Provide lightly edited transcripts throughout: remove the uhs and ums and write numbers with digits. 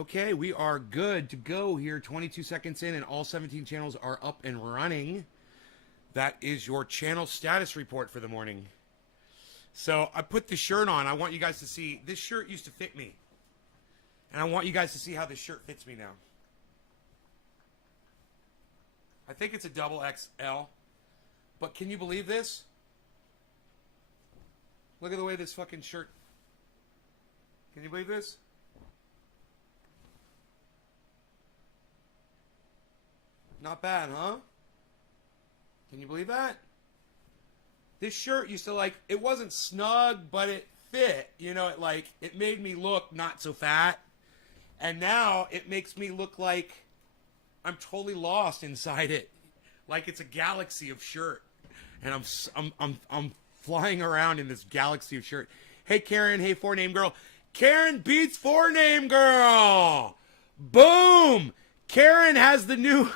Okay, we are good to go here. 22 seconds in, and all 17 channels are up and running. That is your channel status report for the morning. So I put the shirt on. I want you guys to see. This shirt used to fit me. And I want you guys to see how this shirt fits me now. I think it's a double XL. But can you believe this? Look at the way this fucking shirt. Can you believe this? Not bad, huh? Can you believe that? This shirt used to, like, it wasn't snug, but it fit. You know, it made me look not so fat. And now it makes me look like I'm totally lost inside it. Like it's a galaxy of shirt. And I'm flying around in this galaxy of shirt. Hey, Karen. Hey, 4-Name Girl. Karen beats 4-Name Girl. Boom. Karen has the new...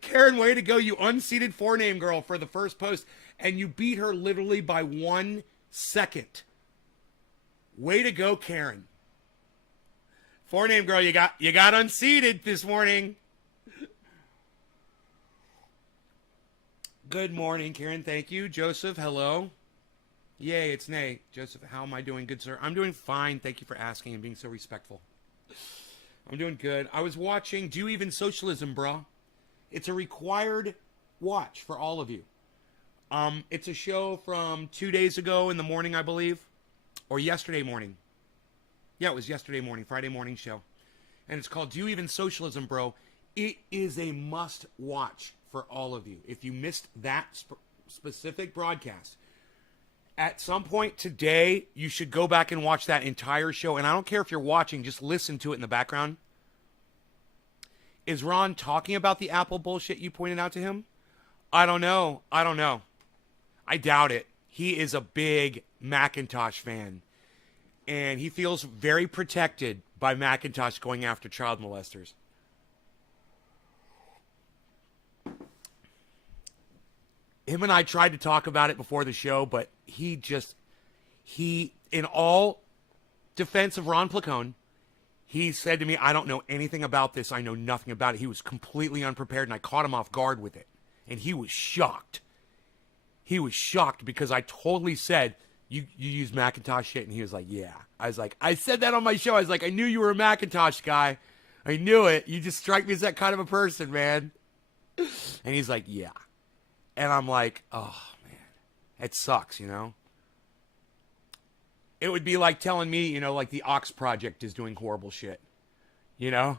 Karen, way to go. You unseated 4-Name Girl for the first post, and you beat her literally by 1 second. Way to go, Karen. 4-Name Girl, you got unseated this morning. Good morning, Karen. Thank you. Joseph, hello. Yay, it's Nay. Joseph, how am I doing? Good, sir. I'm doing fine. Thank you for asking and being so respectful. I'm doing good. I was watching Do You Even Socialism, bruh? It's a required watch for all of you. It's a show from 2 days ago in the morning, I believe. Or yesterday morning. Yeah, it was yesterday morning, Friday morning show. And it's called Do You Even Socialism, bro? It is a must watch for all of you. If you missed that specific broadcast, at some point today, you should go back and watch that entire show. And I don't care if you're watching, just listen to it in the background. Is Ron talking about the Apple bullshit you pointed out to him? I don't know. I doubt it. He is a big Macintosh fan. And he feels very protected by Macintosh going after child molesters. Him and I tried to talk about it before the show, but he, in all defense of Ron PLACONE, he said to me, I don't know anything about this. I know nothing about it. He was completely unprepared, and I caught him off guard with it. And he was shocked. He was shocked because I totally said, you use Macintosh shit? And he was like, yeah. I was like, I said that on my show. I was like, I knew you were a Macintosh guy. I knew it. You just strike me as that kind of a person, man. And he's like, yeah. And I'm like, oh, man. It sucks, you know? It would be like telling me, you know, like the Ox Project is doing horrible shit. You know?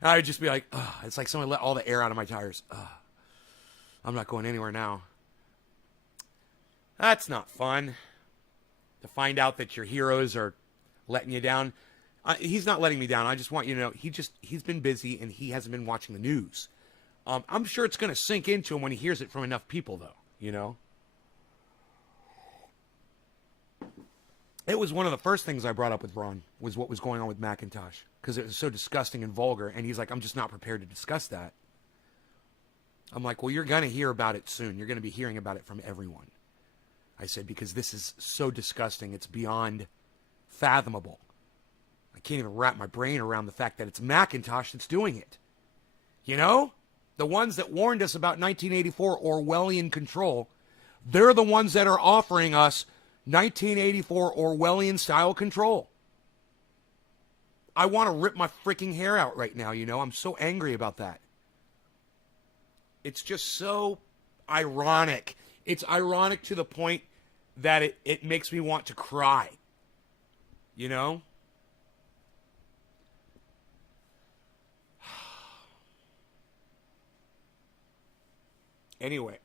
And I would just be like, oh, it's like someone let all the air out of my tires. I'm not going anywhere now. That's not fun. To find out that your heroes are letting you down. He's not letting me down. I just want you to know, he's been busy and he hasn't been watching the news. I'm sure it's going to sink into him when he hears it from enough people, though, you know? It was one of the first things I brought up with Ron, was what was going on with Macintosh, because it was so disgusting and vulgar, and he's like, I'm just not prepared to discuss that. I'm like, well, you're going to hear about it soon. You're going to be hearing about it from everyone. I said, because this is so disgusting, it's beyond fathomable. I can't even wrap my brain around the fact that it's Macintosh that's doing it. You know? The ones that warned us about 1984 Orwellian control, they're the ones that are offering us 1984 Orwellian style control. I want to rip my freaking hair out right now, you know? I'm so angry about that. It's just so ironic. It's ironic to the point that it makes me want to cry. You know? Anyway.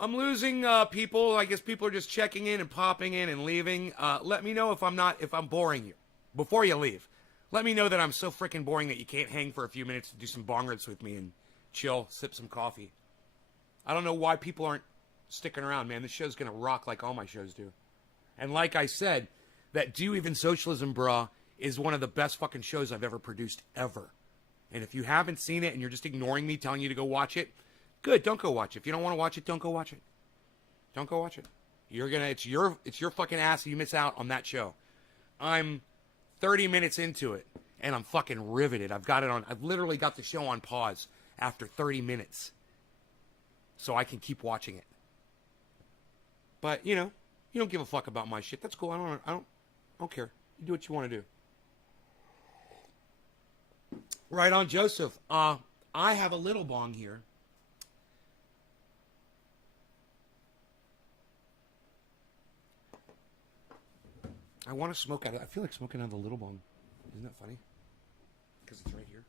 I'm losing people. I guess people are just checking in and popping in and leaving. Let me know if I'm boring you before you leave. Let me know that I'm so freaking boring that you can't hang for a few minutes to do some bong rips with me and chill, sip some coffee. I don't know why people aren't sticking around, man. This show's going to rock like all my shows do. And like I said, that Do You Even Socialism, bruh, is one of the best fucking shows I've ever produced, ever. And if you haven't seen it and you're just ignoring me telling you to go watch it, good, don't go watch it. If you don't want to watch it, don't go watch it. Don't go watch it. It's your fucking ass if you miss out on that show. I'm 30 minutes into it, and I'm fucking riveted. I've literally got the show on pause after 30 minutes. So I can keep watching it. But, you don't give a fuck about my shit. That's cool. I don't care. You do what you want to do. Right on, Joseph. I have a little bong here. I want to smoke out of it. I feel like smoking out of the little bong. Isn't that funny? Because it's right here.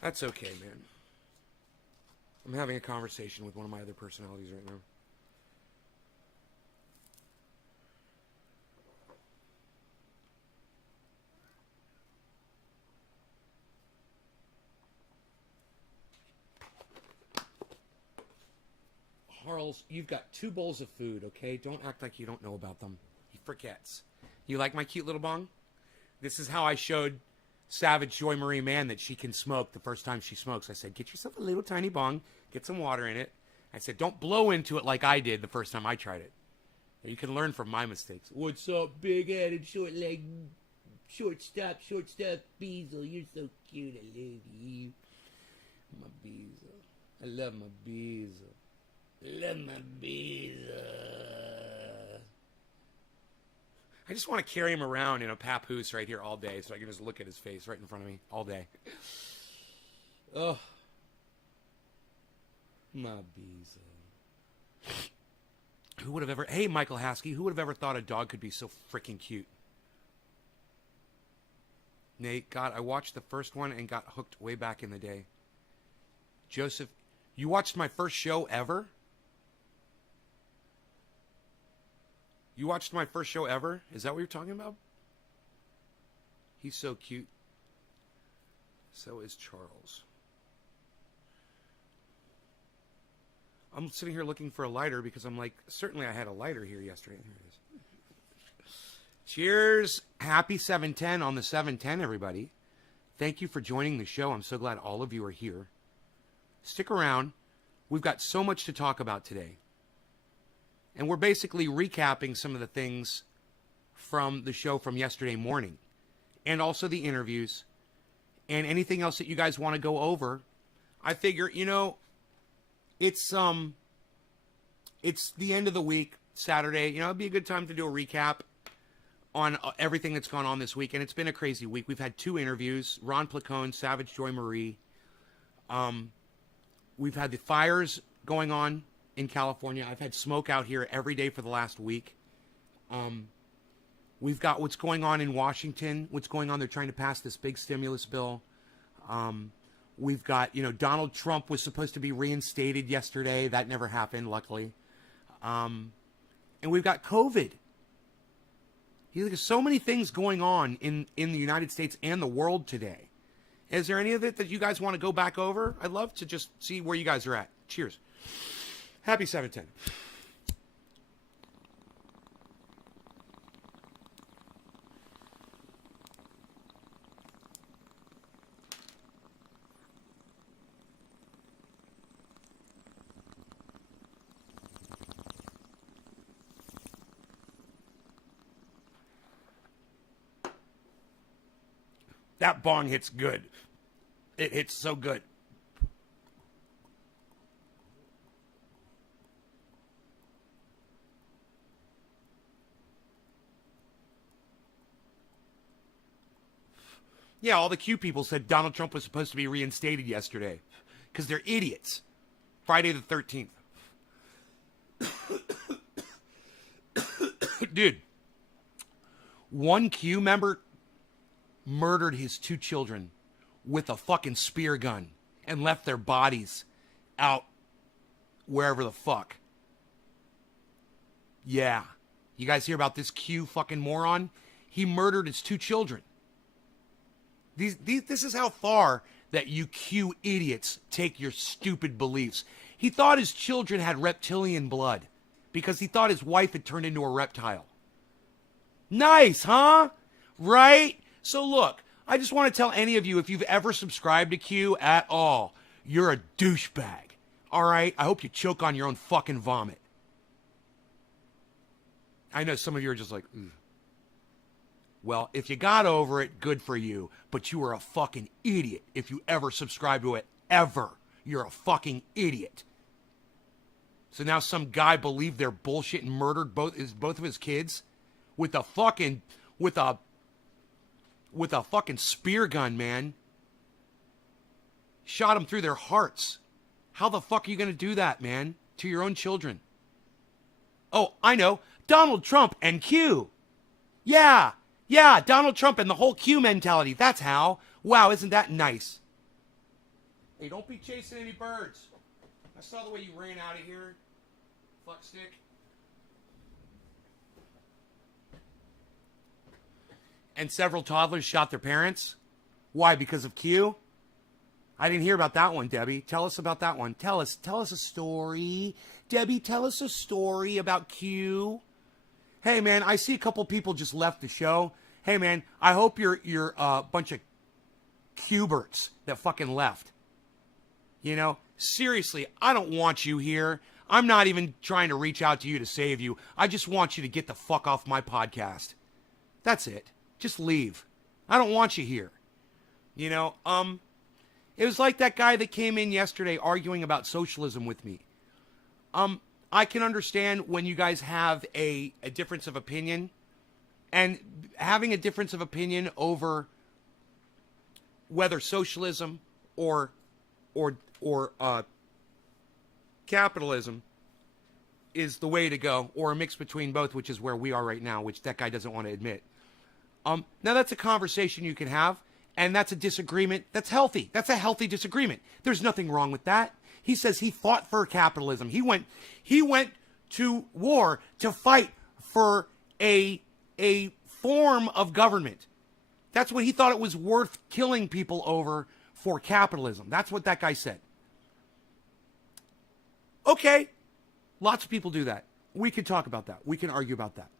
That's okay, man. I'm having a conversation with one of my other personalities right now. Harles, you've got 2 bowls of food, okay? Don't act like you don't know about them. He forgets. You like my cute little bong? This is how I showed Savage Joy Marie Mann that she can smoke the first time she smokes. I said, get yourself a little tiny bong, get some water in it. I said, don't blow into it like I did the first time I tried it. You can learn from my mistakes. What's up, big-headed, short-legged, shortstop, Beazle? You're so cute. I love you. My Beazle. I love my Beazle. Love my Beazle. I just want to carry him around in a papoose right here all day so I can just look at his face right in front of me all day. Oh. My Beazle. Who would have ever... Hey, Michael Haskey, who would have ever thought a dog could be so freaking cute? Nate, God, I watched the first one and got hooked way back in the day. Joseph, you watched my first show ever? You watched my first show ever? Is that what you're talking about? He's so cute. So is Charles. I'm sitting here looking for a lighter because I'm like, certainly I had a lighter here yesterday. Here it is. Cheers. Happy 710 on the 710, everybody. Thank you for joining the show. I'm so glad all of you are here. Stick around. We've got so much to talk about today. And we're basically recapping some of the things from the show from yesterday morning. And also the interviews. And anything else that you guys want to go over. I figure, it's the end of the week, Saturday. It'd be a good time to do a recap on everything that's gone on this week. And it's been a crazy week. We've had 2 interviews. Ron Placone, Savage Joy Marie. We've had the fires going on in California. I've had smoke out here every day for the last week. We've got what's going on in Washington. What's going on? They're trying to pass this big stimulus bill. We've got, Donald Trump was supposed to be reinstated yesterday. That never happened, luckily. And we've got COVID. There's so many things going on in the United States and the world today. Is there any of it that you guys want to go back over? I'd love to just see where you guys are at. Cheers. Happy 710. That bong hits good. It hits so good. Yeah, all the Q people said Donald Trump was supposed to be reinstated yesterday because they're idiots. Friday the 13th. Dude, one Q member murdered his 2 children with a fucking spear gun and left their bodies out wherever the fuck. Yeah. You guys hear about this Q fucking moron? He murdered his 2 children. This is how far that you Q idiots take your stupid beliefs. He thought his children had reptilian blood because he thought his wife had turned into a reptile. Nice, huh? Right? So look, I just want to tell any of you, if you've ever subscribed to Q at all, you're a douchebag. All right? I hope you choke on your own fucking vomit. I know some of you are just like, ugh. Well, if you got over it, good for you. But you were a fucking idiot if you ever subscribed to it, ever. You're a fucking idiot. So now some guy believed their bullshit and murdered both of his kids with a fucking spear gun, man. Shot them through their hearts. How the fuck are you going to do that, man? To your own children? Oh, I know. Donald Trump and Q. Yeah, Donald Trump and the whole Q mentality. That's how. Wow, isn't that nice? Hey, don't be chasing any birds. I saw the way you ran out of here. Fuckstick. And several toddlers shot their parents. Why? Because of Q? I didn't hear about that one, Debbie. Tell us about that one. Tell us a story. Debbie, tell us a story about Q. Hey, man, I see a couple people just left the show. Hey, man, I hope you're a bunch of Q-berts that fucking left. You know, seriously, I don't want you here. I'm not even trying to reach out to you to save you. I just want you to get the fuck off my podcast. That's it. Just leave. I don't want you here. You know, it was like that guy that came in yesterday arguing about socialism with me. I can understand when you guys have a difference of opinion, and having a difference of opinion over whether socialism or capitalism is the way to go, or a mix between both, which is where we are right now, which that guy doesn't want to admit. Now that's a conversation you can have, and that's a disagreement that's healthy. That's a healthy disagreement. There's nothing wrong with that. He says he fought for capitalism. He went to war to fight for a form of government. That's what he thought it was worth killing people over, for capitalism. That's what that guy said. Okay, lots of people do that. We can talk about that. We can argue about that.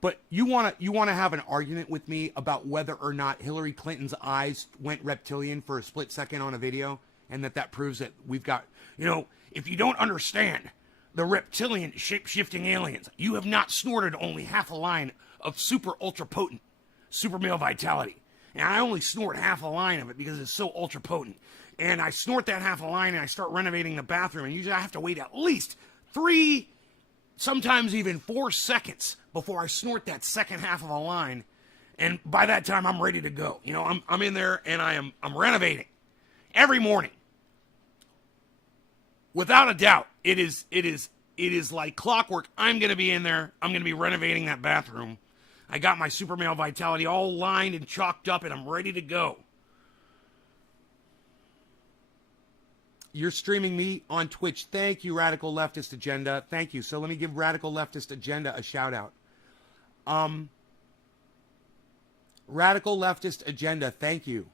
But you want to have an argument with me about whether or not Hillary Clinton's eyes went reptilian for a split second on a video, and that proves that we've got, you know, if you don't understand the reptilian shape-shifting aliens, you have not snorted only half a line of super ultra potent super male vitality. And I only snort half a line of it because it's so ultra potent. And I snort that half a line and I start renovating the bathroom, and usually I have to wait at least 3, sometimes even 4 seconds before I snort that second half of a line. And by that time I'm ready to go. You know, I'm in there and I'm renovating every morning. Without a doubt, it is like clockwork. I'm going to be in there. I'm going to be renovating that bathroom. I got my super male vitality all lined and chalked up, and I'm ready to go. You're streaming me on Twitch. Thank you, Radical Leftist Agenda. Thank you. So let me give Radical Leftist Agenda a shout out. Radical Leftist Agenda, thank you.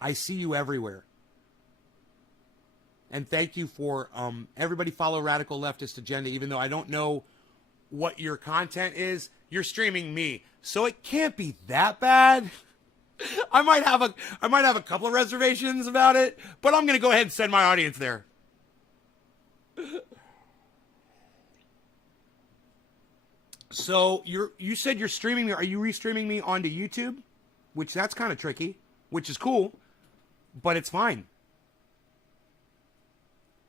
I see you everywhere. And thank you for everybody follow Radical Leftist Agenda, even though I don't know what your content is. You're streaming me, so it can't be that bad. I might have a couple of reservations about it, but I'm gonna go ahead and send my audience there. So you said you're streaming me. Are you restreaming me onto YouTube? Which that's kind of tricky, which is cool, but it's fine.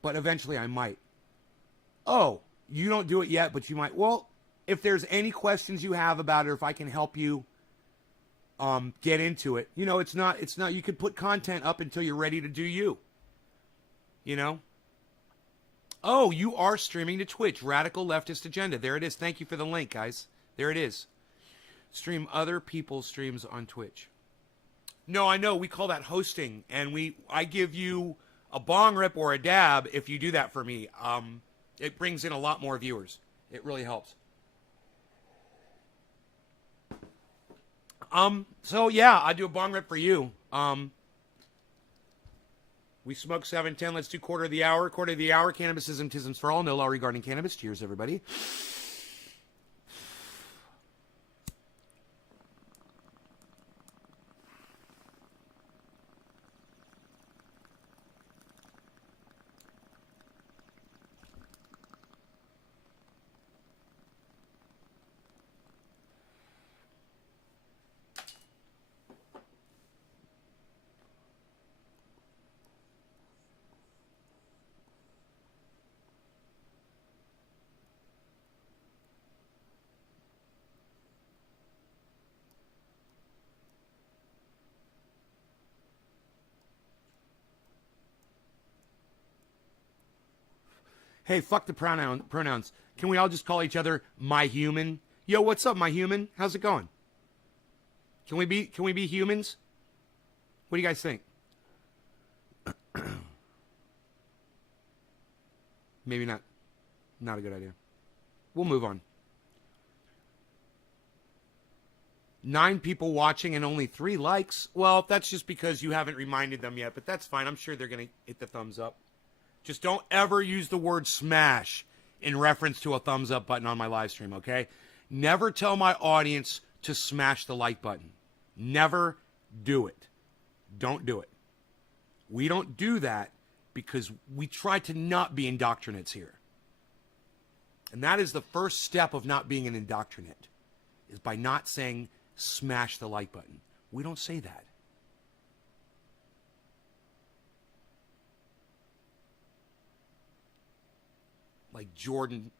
But eventually I might. Oh, you don't do it yet, but you might. Well, if there's any questions you have about it, or if I can help you get into it, you know, it's not, you can put content up until you're ready to do you. You know? Oh, you are streaming to Twitch. Radical Leftist Agenda. There it is. Thank you for the link, guys. There it is. Stream other people's streams on Twitch. No, I know. We call that hosting, and I give you a bong rip or a dab if you do that for me. It brings in a lot more viewers. It really helps. So yeah, I do a bong rip for you. We smoke 710. Let's do quarter of the hour. Quarter of the hour. Cannabis isms for all. No law regarding cannabis. Cheers, everybody. Hey, fuck the pronouns. Can we all just call each other my human? Yo, what's up, my human? How's it going? Can we be humans? What do you guys think? Maybe not. Not a good idea. We'll move on. 9 people watching and only 3 likes. Well, that's just because you haven't reminded them yet, but that's fine. I'm sure they're going to hit the thumbs up. Just don't ever use the word smash in reference to a thumbs up button on my live stream, okay? Never tell my audience to smash the like button. Never do it. Don't do it. We don't do that because we try to not be indoctrinates here. And that is the first step of not being an indoctrinate, is by not saying smash the like button. We don't say that. Like Jordan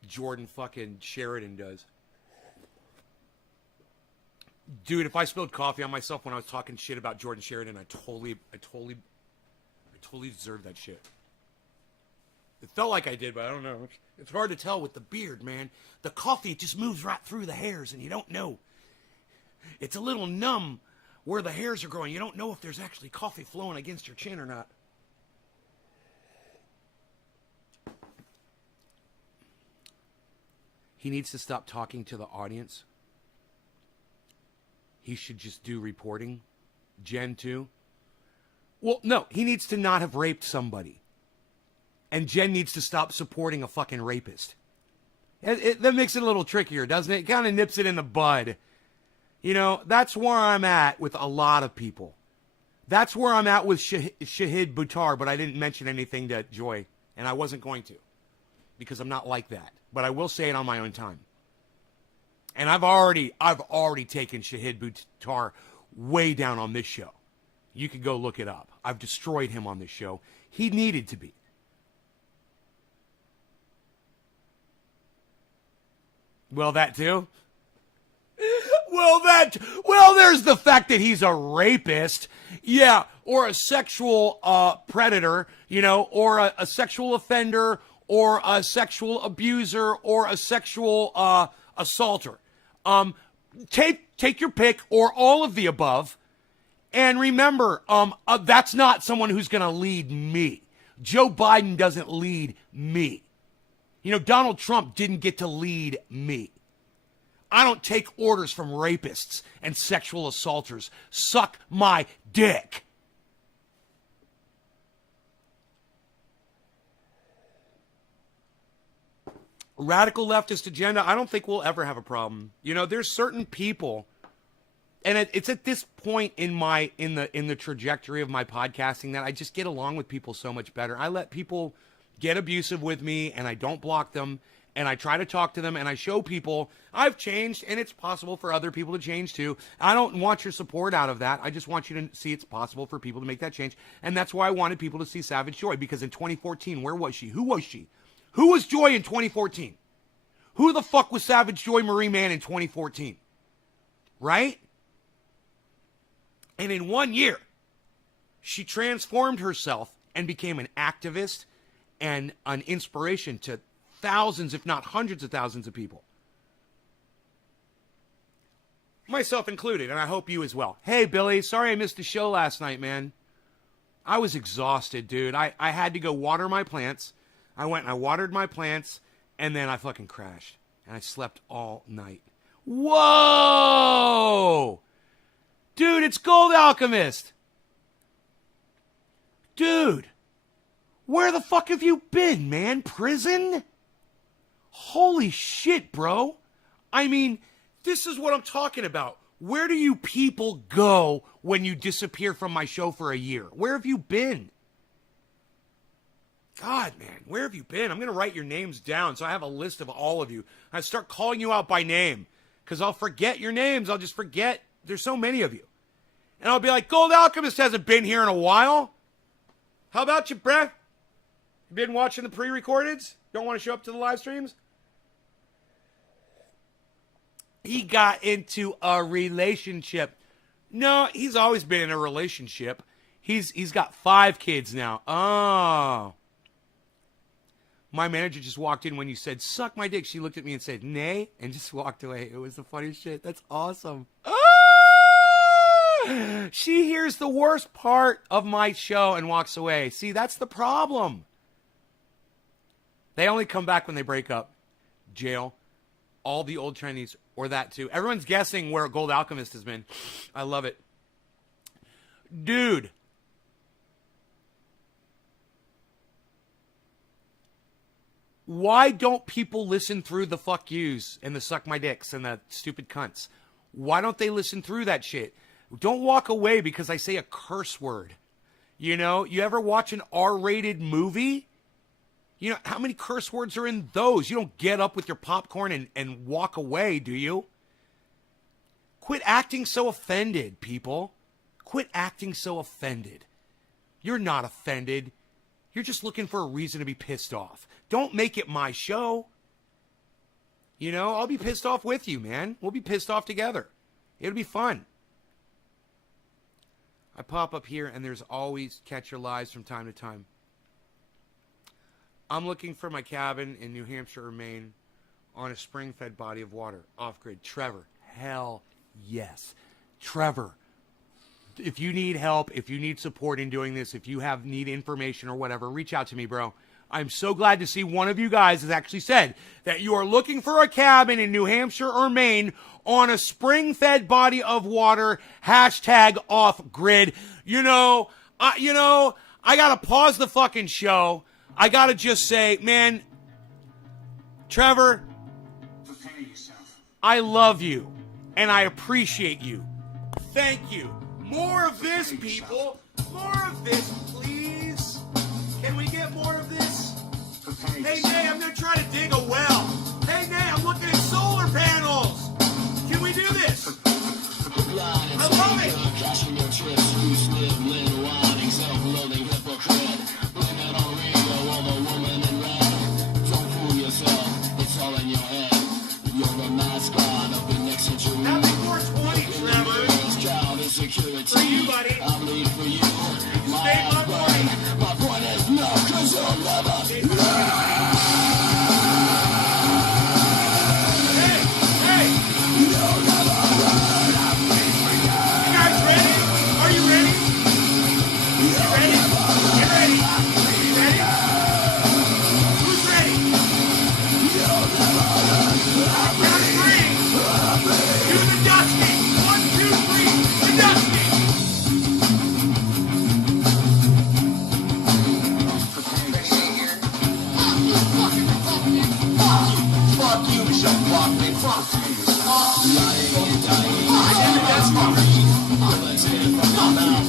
fucking Sheridan does. Dude, if I spilled coffee on myself when I was talking shit about Jordan Sheridan, I totally deserved that shit. It felt like I did, but I don't know. It's hard to tell with the beard, man. The coffee, it just moves right through the hairs, and you don't know. It's a little numb where the hairs are growing. You don't know if there's actually coffee flowing against your chin or not. He needs to stop talking to the audience. He should just do reporting. Jen, too. Well, no, he needs to not have raped somebody. And Jen needs to stop supporting a fucking rapist. That makes it a little trickier, doesn't it? It kind of nips it in the bud. You know, that's where I'm at with a lot of people. That's where I'm at with Shahid Buttar, but I didn't mention anything to Joy, and I wasn't going to, because I'm not like that. But I will say it on my own time. And I've already taken Shahid Buttar way down on this show. You could go look it up. I've destroyed him on this show. He needed to be. Well, that too. Well, there's the fact that he's a rapist. Yeah, or a sexual predator, you know, or a sexual offender, or a sexual abuser, or a sexual assaulter. Take your pick, or all of the above. And remember, that's not someone who's going to lead me. Joe Biden doesn't lead me. You know, Donald Trump didn't get to lead me. I don't take orders from rapists and sexual assaulters. Suck my dick. Radical leftist agenda, I don't think we'll ever have a problem. You know, there's certain people, and it's at this point in the trajectory of my podcasting that I just get along with people so much better. I let people get abusive with me, and I don't block them, and I try to talk to them, and I show people I've changed, and it's possible for other people to change too. I don't want your support out of that. I just want you to see it's possible for people to make that change, and that's why I wanted people to see Savage Joy, because in 2014, where was she? Who was she? Who was Joy in 2014? Who the fuck was Savage Joy Marie Mann in 2014? Right? And in 1 year, she transformed herself and became an activist and an inspiration to thousands, if not hundreds of thousands of people. Myself included, and I hope you as well. Hey, Billy, sorry I missed the show last night, man. I was exhausted, dude. I had to go water my plants. I went and I watered my plants, and then I fucking crashed. And I slept all night. Whoa! Dude, it's Gold Alchemist. Dude, where the fuck have you been, man? Prison? Holy shit, bro. I mean, this is what I'm talking about. Where do you people go when you disappear from my show for a year? Where have you been? God, man, where have you been? I'm going to write your names down so I have a list of all of you. I start calling you out by name because I'll forget your names. I'll just forget. There's so many of you. And I'll be like, Gold Alchemist hasn't been here in a while. How about you, bruh? You been watching the pre-recordeds? Don't want to show up to the live streams? He got into a relationship. No, he's always been in a relationship. He's got 5 kids now. Oh. My manager just walked in when you said, suck my dick. She looked at me and said, nay, and just walked away. It was the funniest shit. That's awesome. Ah! She hears the worst part of my show and walks away. See, that's the problem. They only come back when they break up. Jail. All the old trendies, or that too. Everyone's guessing where Gold Alchemist has been. I love it. Dude. Why don't people listen through the fuck yous and the suck my dicks and the stupid cunts? Why don't they listen through that shit? Don't walk away because I say a curse word. You know, you ever watch an R-rated movie? You know, how many curse words are in those? You don't get up with your popcorn and walk away, do you? Quit acting so offended, people. Quit acting so offended. You're not offended. You're just looking for a reason to be pissed off. Don't make it my show. You know, I'll be pissed off with you, man. We'll be pissed off together. It'll be fun. I pop up here, and there's always Catch Your Lives from time to time. I'm looking for my cabin in New Hampshire or Maine on a spring-fed body of water, off-grid. Trevor, hell yes. Trevor, if you need help, if you need support in doing this, if you need information or whatever, reach out to me, bro. I'm so glad to see one of you guys has actually said that you are looking for a cabin in New Hampshire or Maine on a spring-fed body of water, hashtag off-grid. You know, I got to pause the fucking show. I got to just say, man, Trevor, I love you, and I appreciate you. Thank you. More of this, people. More of this, please. Can we get more of this? Hey, Nay, I'm going to try to dig a well. Hey, Nay, I'm looking at solar panels. Can we do this? I love it. Happy 420, Trevor. For you, buddy. Stay my point. My point is no, because you'll never. Hey! You'll never run. You guys ready? Are you ready? You ready? Get ready. You ready? Who's ready? You'll never run. Count of three. Do the dusty. 1, 2, 3. The dusty. Fuck you, Michelle. Fuck me. Fuck you.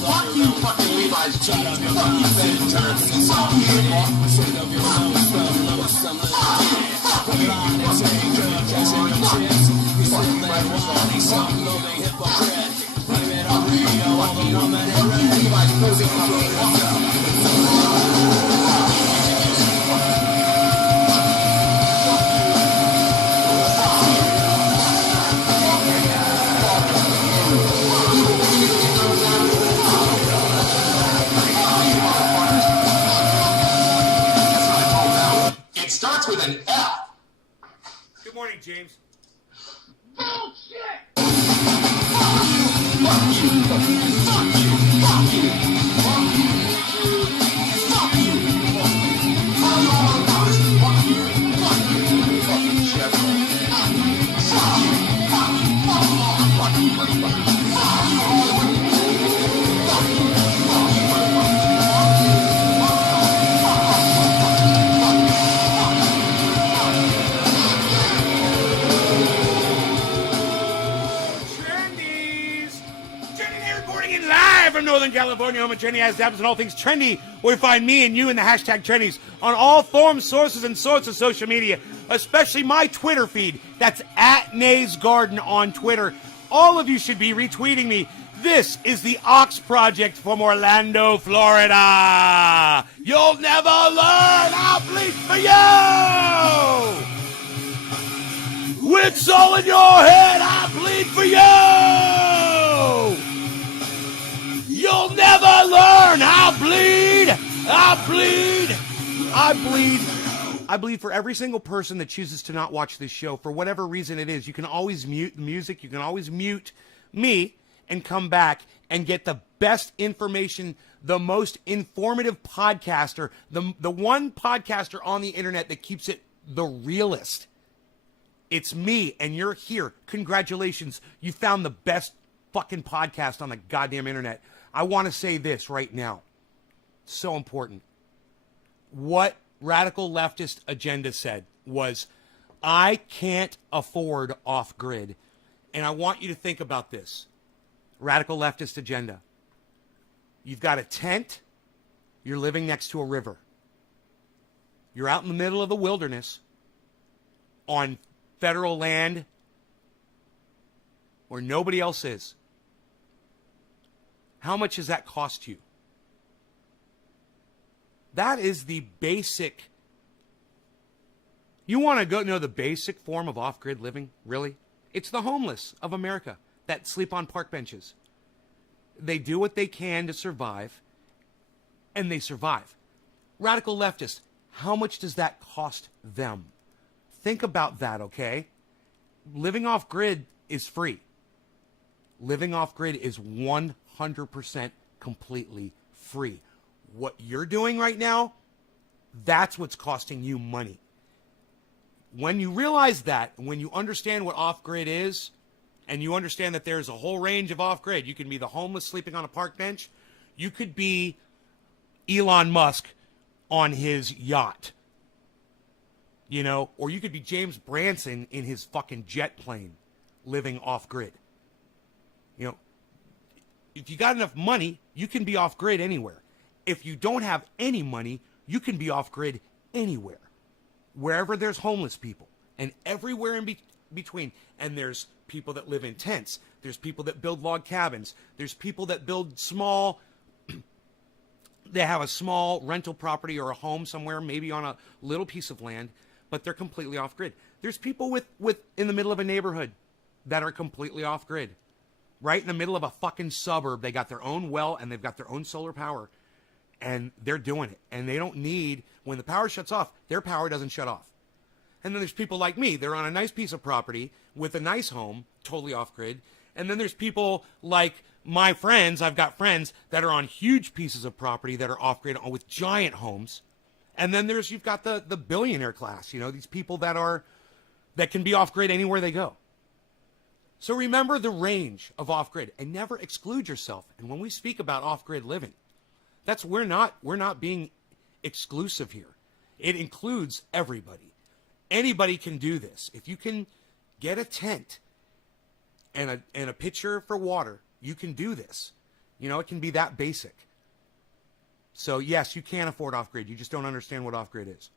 Fuck you, fucking Levi's. Fuck you, fuck It starts with an F. Good morning, James. Bullshit! Fuck you! Fuck you! Fuck you! Fuck you! Fuck you! Fuck you! Fuck you! Fuck you! Fucking chef. Fuck you! Fuck you! Fuck you! Fuck you! From Northern California, home of trendy ass dabs and all things trendy, where you find me and you in the hashtag trendies on all forms, sources, and sorts of social media, especially my Twitter feed. That's at Nays Garden on Twitter. All of you should be retweeting me. This is the Ox Project from Orlando, Florida. You'll never learn. I'll bleed for you. It's all in your head. I bleed for you. You'll never learn. I bleed. I bleed. I bleed. I believe for every single person that chooses to not watch this show, for whatever reason it is, you can always mute the music. You can always mute me and come back and get the best information, the most informative podcaster, the one podcaster on the internet that keeps it the realest. It's me, and you're here. Congratulations. You found the best fucking podcast on the goddamn internet. I want to say this right now. So important. What Radical Leftist Agenda said was, I can't afford off-grid. And I want you to think about this. Radical Leftist Agenda. You've got a tent. You're living next to a river. You're out in the middle of the wilderness on federal land where nobody else is. How much does that cost you? That is the basic. You want to go know the basic form of off-grid living? Really? It's the homeless of America that sleep on park benches. They do what they can to survive, and they survive. Radical leftists, how much does that cost them? Think about that, okay? Living off-grid is free. Living off-grid is 100% completely free. What you're doing right now, that's what's costing you money. When you realize that, when you understand what off-grid is, and you understand that there's a whole range of off-grid, you can be the homeless sleeping on a park bench, you could be Elon Musk on his yacht, you know, or you could be James Branson in his fucking jet plane living off-grid. You know, if you got enough money, you can be off-grid anywhere. If you don't have any money, you can be off-grid anywhere. Wherever there's homeless people, and everywhere in between. And there's people that live in tents. There's people that build log cabins. There's people that build small, they have a small rental property or a home somewhere, maybe on a little piece of land, but they're completely off-grid. There's people with in the middle of a neighborhood that are completely off-grid. Right in the middle of a fucking suburb, they got their own well and they've got their own solar power. And they're doing it. And they don't need, when the power shuts off, their power doesn't shut off. And then there's people like me. They're on a nice piece of property with a nice home, totally off-grid. And then there's people like my friends. I've got friends that are on huge pieces of property that are off-grid with giant homes. And then you've got the billionaire class, you know, these people that can be off-grid anywhere they go. So remember the range of off-grid and never exclude yourself. And when we speak about off-grid living, we're not being exclusive here. It includes everybody. Anybody can do this. If you can get a tent and a pitcher for water, you can do this. You know, it can be that basic. So yes, you can afford off-grid. You just don't understand what off-grid is.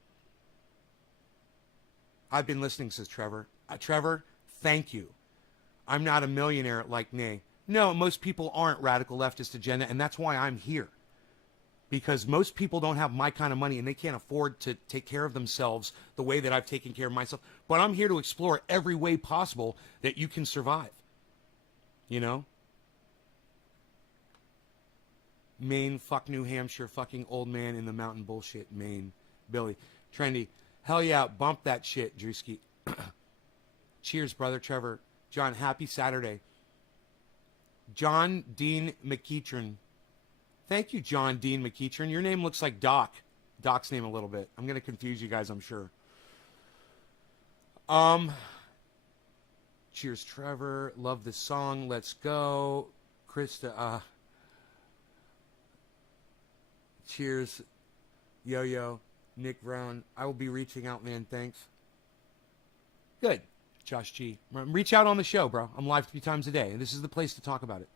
I've been listening, says Trevor. Trevor, thank you. I'm not a millionaire like Nay. No, most people aren't. Radical Leftist Agenda, and that's why I'm here. Because most people don't have my kind of money and they can't afford to take care of themselves the way that I've taken care of myself. But I'm here to explore every way possible that you can survive. You know? Maine, fuck New Hampshire, fucking old man in the mountain bullshit, Maine. Billy. Trendy. Hell yeah, bump that shit, Drewski. Cheers, brother Trevor. John, happy Saturday. John Dean McEachern. Thank you, John Dean McEachern. Your name looks like Doc. Doc's name a little bit. I'm going to confuse you guys, I'm sure. Cheers, Trevor. Love this song. Let's go. Krista. Cheers. Yo-yo. Nick Brown. I will be reaching out, man. Thanks. Good. Josh G. Reach out on the show, bro. I'm live 3 times a day. And this is the place to talk about it.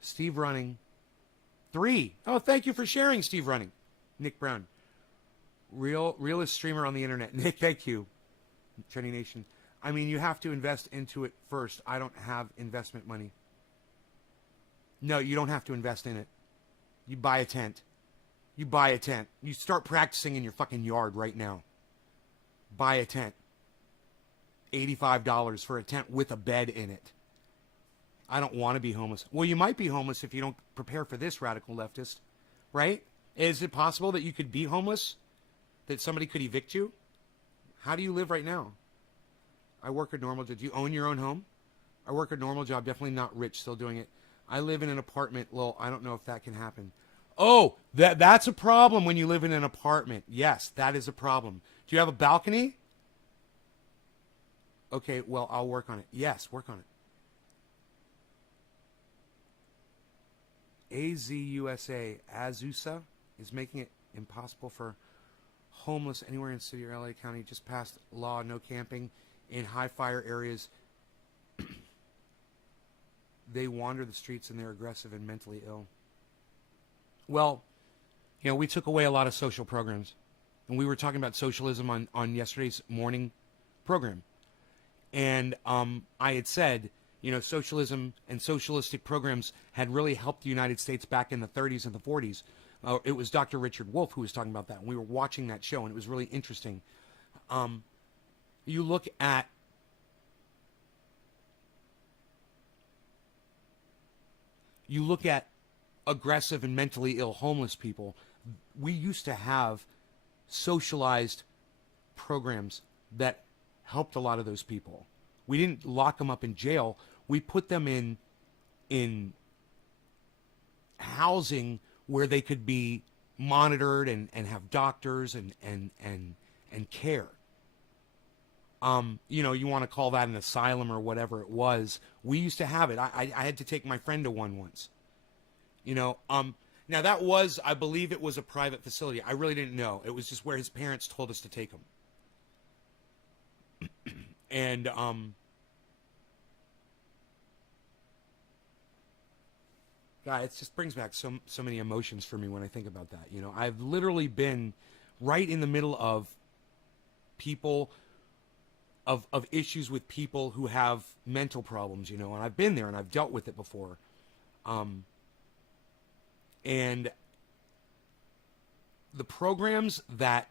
Steve Running. 3. Oh, thank you for sharing, Steve Running. Nick Brown. Realest streamer on the internet. Nick, thank you. Trendy Nation. I mean, you have to invest into it first. I don't have investment money. No, you don't have to invest in it. You buy a tent. You buy a tent. You start practicing in your fucking yard right now. Buy a tent. $85 for a tent with a bed in it. I don't want to be homeless. Well, you might be homeless if you don't prepare for this, radical leftist, right? Is it possible that you could be homeless? that somebody could evict you? How do you live right now? I work a normal job. Do you own your own home? I work a normal job, definitely not rich, still doing it. I live in an apartment. Well, I don't know if that can happen. Oh, that's a problem when you live in an apartment. Yes, that is a problem. Do you have a balcony? Okay, well, I'll work on it. Yes, work on it. Azusa is making it impossible for homeless anywhere in the city or LA County. Just passed law, no camping in high fire areas. They wander the streets and they're aggressive and mentally ill. Well, we took away a lot of social programs. And we were talking about socialism on yesterday's morning program. And I had said, socialism and socialistic programs had really helped the United States back in the 30s and the 40s. It was Dr. Richard Wolff who was talking about that. And we were watching that show, and it was really interesting. You look at aggressive and mentally ill homeless people. We used to have socialized programs that helped a lot of those people. We didn't lock them up in jail. We put them in housing where they could be monitored and have doctors and care. You want to call that an asylum or whatever it was. We used to have it. I had to take my friend to one once. Now that was, I believe it was a private facility. I really didn't know. It was just where his parents told us to take him. And, God, it just brings back so many emotions for me when I think about that. I've literally been right in the middle of people, of issues with people who have mental problems, and I've been there and I've dealt with it before. And the programs that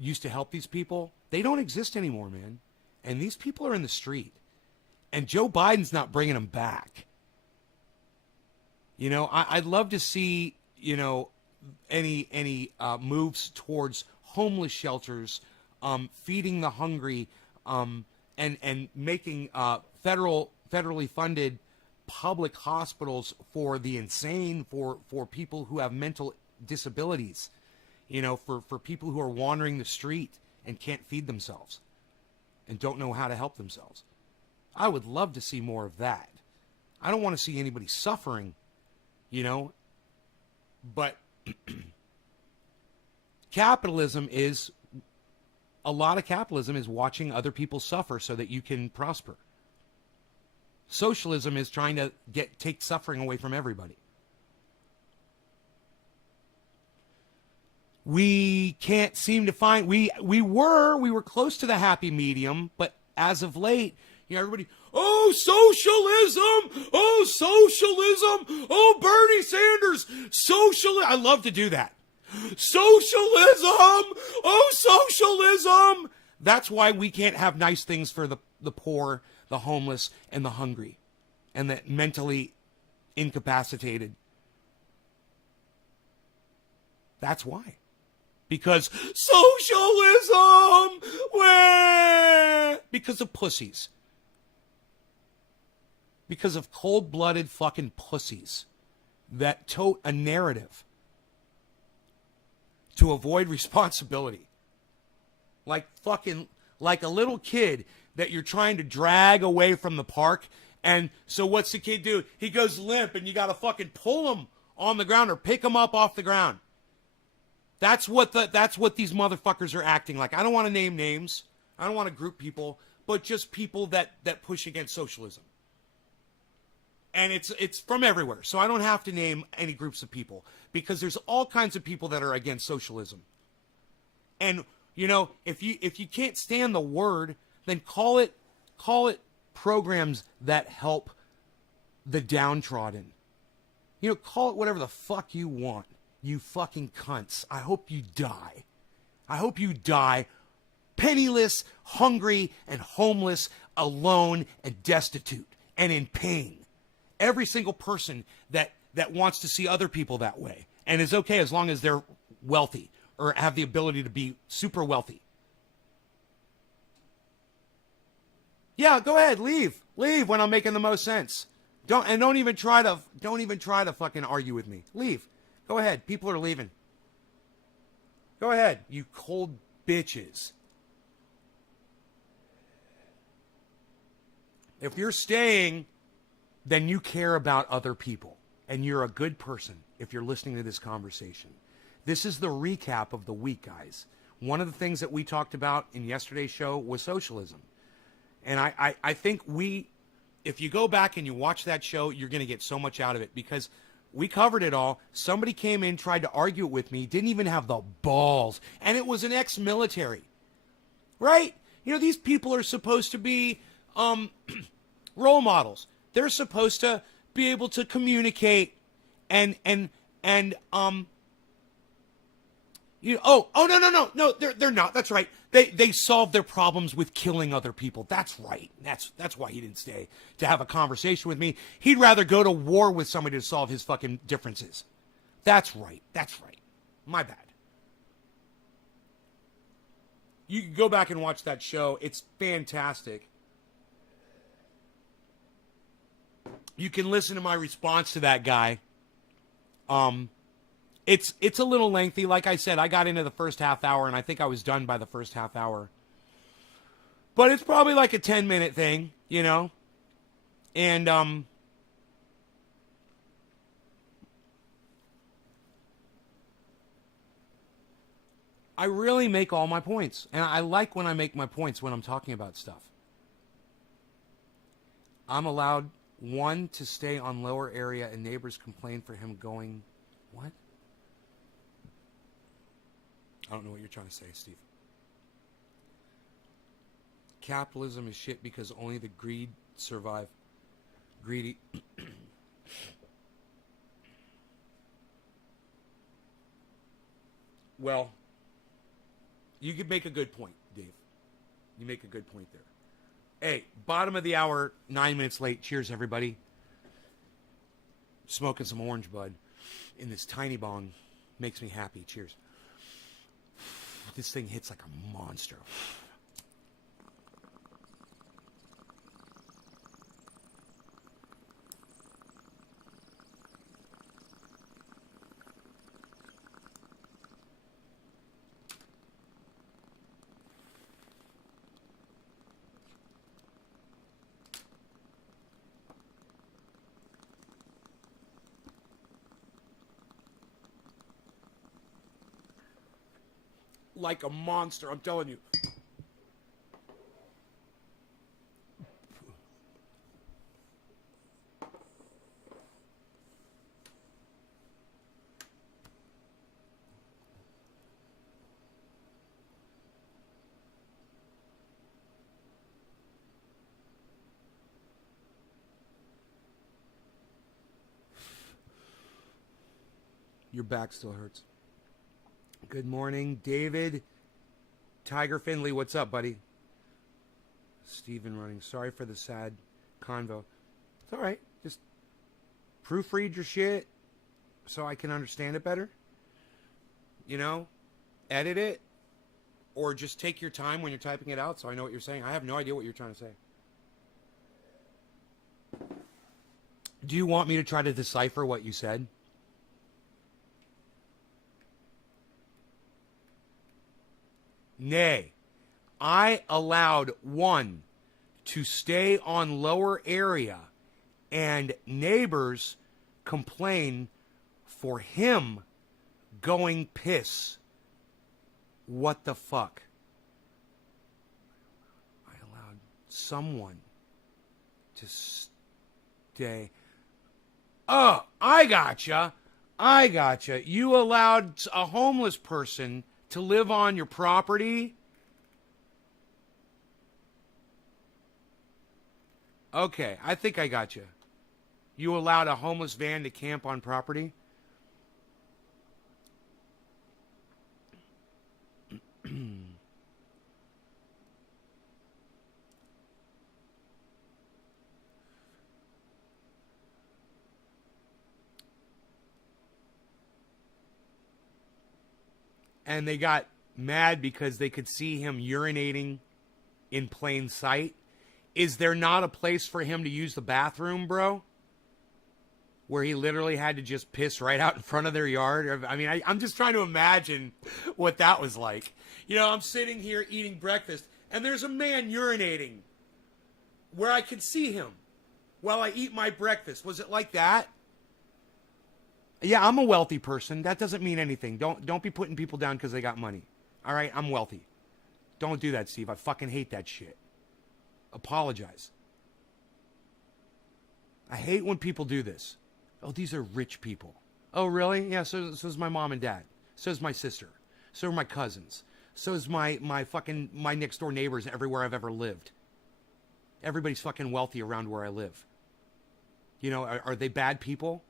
used to help these people, they don't exist anymore, man. And these people are in the street. And Joe Biden's not bringing them back. I'd love to see, any moves towards homeless shelters, feeding the hungry, and making federally funded public hospitals for the insane, for people who have mental disabilities, for people who are wandering the street and can't feed themselves and don't know how to help themselves. I would love to see more of that. I don't want to see anybody suffering, but a lot of capitalism is watching other people suffer so that you can prosper. Socialism is trying to take suffering away from everybody. We can't seem to find, we were close to the happy medium, but as of late, everybody, oh, socialism, oh, Bernie Sanders, socialism. I love to do that. Socialism, oh, socialism. That's why we can't have nice things for the poor, the homeless, and the hungry, and the mentally incapacitated. That's why. Because socialism, because of pussies. Because of cold-blooded fucking pussies that tote a narrative to avoid responsibility. Like a little kid that you're trying to drag away from the park. And so what's the kid do? He goes limp and you got to fucking pull him on the ground or pick him up off the ground. That's what these motherfuckers are acting like. I don't want to name names. I don't want to group people, but just people that push against socialism. And it's from everywhere. So I don't have to name any groups of people because there's all kinds of people that are against socialism. And if you can't stand the word, then call it programs that help the downtrodden. Call it whatever the fuck you want. You fucking cunts. I hope you die. I hope you die penniless, hungry, and homeless, alone, and destitute, and in pain. Every single person that wants to see other people that way, and is okay as long as they're wealthy. or have the ability to be super wealthy. Yeah, go ahead, leave when I'm making the most sense. Don't even try to fucking argue with me. Leave. Go ahead. People are leaving. Go ahead, you cold bitches. If you're staying, then you care about other people. And you're a good person if you're listening to this conversation. This is the recap of the week, guys. One of the things that we talked about in yesterday's show was socialism. And I think if you go back and you watch that show, you're going to get so much out of it because we covered it all. Somebody came in, tried to argue it with me, didn't even have the balls. And it was an ex-military. Right? You know, these people are supposed to be role models. They're supposed to be able to communicate and no, they're not. That's right. They solve their problems with killing other people. That's right. That's why he didn't stay to have a conversation with me. He'd rather go to war with somebody to solve his fucking differences. That's right. My bad. You can go back and watch that show. It's fantastic. You can listen to my response to that guy. It's a little lengthy. Like I said, I got into the first half hour, and I think I was done by the first half hour. But it's probably like a 10-minute thing, you know? And, I really make all my points. And I like when I make my points when I'm talking about stuff. I'm allowed one to stay on lower area, and neighbors complain for him going... What? I don't know what you're trying to say, Steve. Capitalism is shit because only the greed survive. Greedy. Well, you could make a good point, Dave. You make a good point there. Hey, bottom of the hour, 9 minutes late. Cheers, everybody. Smoking some orange bud in this tiny bong makes me happy. Cheers. This thing hits like a monster. Like a monster, I'm telling you. Your back still hurts. Good morning, David. Tiger Finley, what's up, buddy? Steven running. Sorry for the sad convo. It's all right. Just proofread your shit so I can understand it better. You know? Edit it. Or just take your time when you're typing it out so I know what you're saying. I have no idea what you're trying to say. Do you want me to try to decipher what you said? Nay, I allowed one to stay on lower area and neighbors complain for him going piss. What the fuck? I allowed someone to stay. Oh, I gotcha. You allowed a homeless person to live on your property? Okay, I think I got you. You allowed a homeless van to camp on property? and they got mad because they could see him urinating in plain sight. Is there not a place for him to use the bathroom, bro? Where he literally had to just piss right out in front of their yard? I mean, I'm just trying to imagine what that was like. You know, I'm sitting here eating breakfast, and there's a man urinating where I can see him while I eat my breakfast. Was it like that? Yeah, I'm a wealthy person. That doesn't mean anything. Don't be putting people down because they got money. All right, I'm wealthy. Don't do that, Steve. I fucking hate that shit. Apologize. I hate when people do this. Oh, these are rich people. Oh, really? Yeah, so is my mom and dad. So is my sister. So are my cousins. So is my next door neighbors everywhere I've ever lived. Everybody's fucking wealthy around where I live. You know, are they bad people?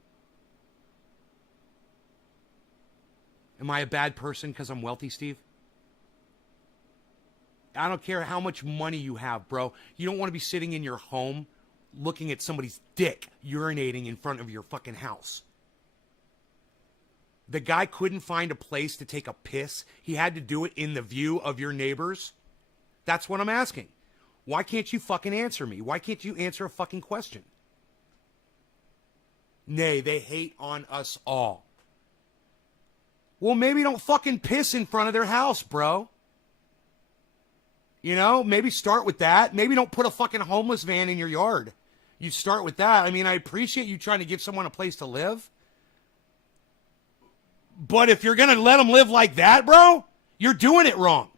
Am I a bad person because I'm wealthy, Steve? I don't care how much money you have, bro. You don't want to be sitting in your home looking at somebody's dick urinating in front of your fucking house. The guy couldn't find a place to take a piss. He had to do it in the view of your neighbors. That's what I'm asking. Why can't you fucking answer me? Why can't you answer a fucking question? Nay, they hate on us all. Well, maybe don't fucking piss in front of their house, bro. You know, maybe start with that. Maybe don't put a fucking homeless van in your yard. You start with that. I mean, I appreciate you trying to give someone a place to live. But if you're going to let them live like that, bro, you're doing it wrong.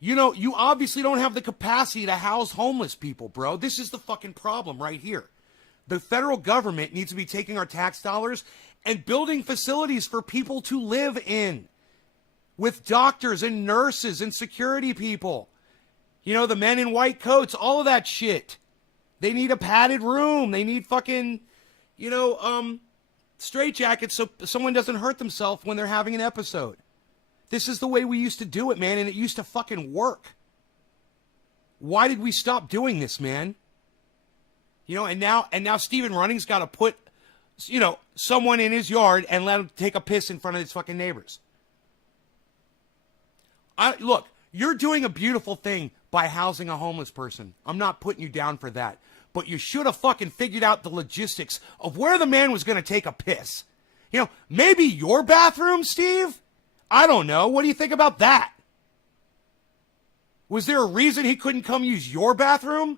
You know, you obviously don't have the capacity to house homeless people, bro. This is the fucking problem right here. The federal government needs to be taking our tax dollars and building facilities for people to live in with doctors and nurses and security people. You know, the men in white coats, all of that shit. They need a padded room. They need fucking, you know, straitjackets so someone doesn't hurt themselves when they're having an episode. This is the way we used to do it, man, and it used to fucking work. Why did we stop doing this, man? You know, and now Stephen Running's got to put, you know, someone in his yard and let him take a piss in front of his fucking neighbors. Look, you're doing a beautiful thing by housing a homeless person. I'm not putting you down for that. But you should have fucking figured out the logistics of where the man was going to take a piss. You know, maybe your bathroom, Steve? I don't know. What do you think about that? Was there a reason he couldn't come use your bathroom?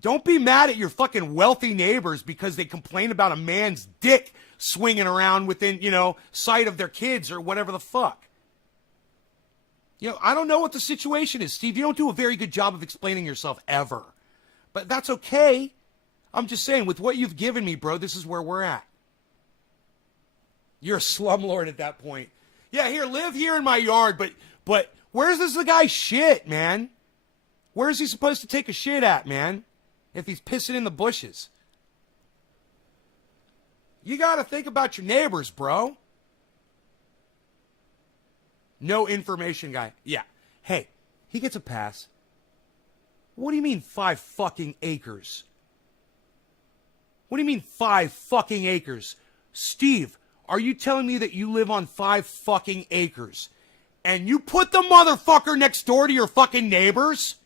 Don't be mad at your fucking wealthy neighbors because they complain about a man's dick swinging around within, you know, sight of their kids or whatever the fuck. You know, I don't know what the situation is, Steve. You don't do a very good job of explaining yourself ever. But that's okay. I'm just saying, with what you've given me, bro, this is where we're at. You're a slumlord at that point. Yeah, here, live here in my yard, but where's this guy shit, man? Where's he supposed to take a shit at, man? If he's pissing in the bushes. You got to think about your neighbors, bro. No information guy. Yeah. Hey, he gets a pass. What do you mean 5 fucking acres? What do you mean 5 fucking acres? Steve, are you telling me that you live on 5 fucking acres and you put the motherfucker next door to your fucking neighbors?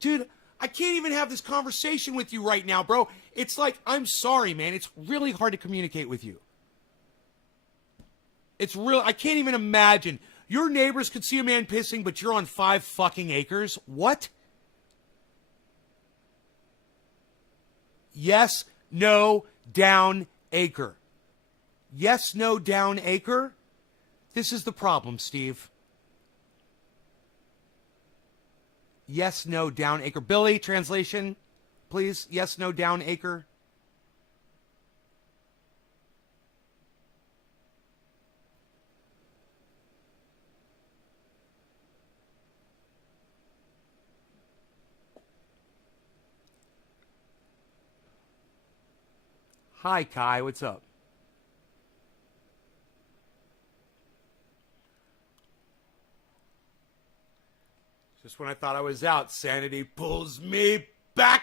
Dude, I can't even have this conversation with you right now, bro. It's like, I'm sorry, man. It's really hard to communicate with you. It's real. I can't even imagine. Your neighbors could see a man pissing, but you're on 5 fucking acres? What? Yes, no, down, acre. Yes, no, down, acre? This is the problem, Steve. Yes, no, down, acre. Billy, translation, please. Yes, no, down, acre. Hi, Kai. What's up? Just when I thought I was out, sanity pulls me back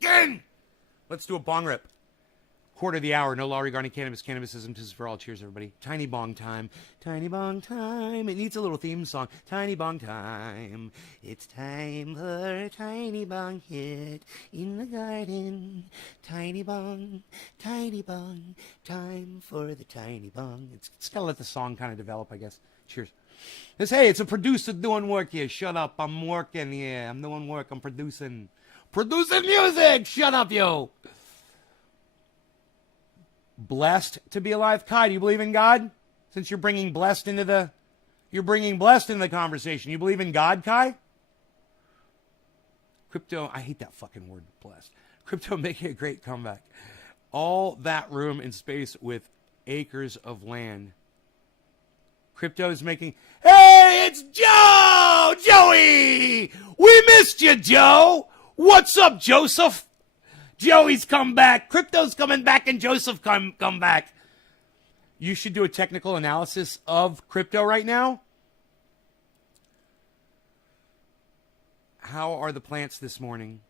in. Let's do a bong rip. Quarter of the hour. No law regarding cannabis. Cannabisism. This is for all. Cheers, everybody. Tiny bong time. Tiny bong time. It needs a little theme song. Tiny bong time. It's time for a tiny bong hit in the garden. Tiny bong. Tiny bong. Time for the tiny bong. It's got to let the song kind of develop, I guess. Cheers. Hey, it's a producer doing work here. Shut up. I'm working here. I'm doing work. I'm producing. Producing music. Shut up, yo. Blessed to be alive. Kai, do you believe in God? Since you're bringing blessed into the conversation. You believe in God, Kai? Crypto, I hate that fucking word, blessed. Crypto making a great comeback. All that room in space with acres of land. Crypto is making, hey, it's Joe! Joey! We missed you, Joe! What's up, Joseph? Joey's come back. Crypto's coming back, and Joseph come back. You should do a technical analysis of crypto right now. How are the plants this morning?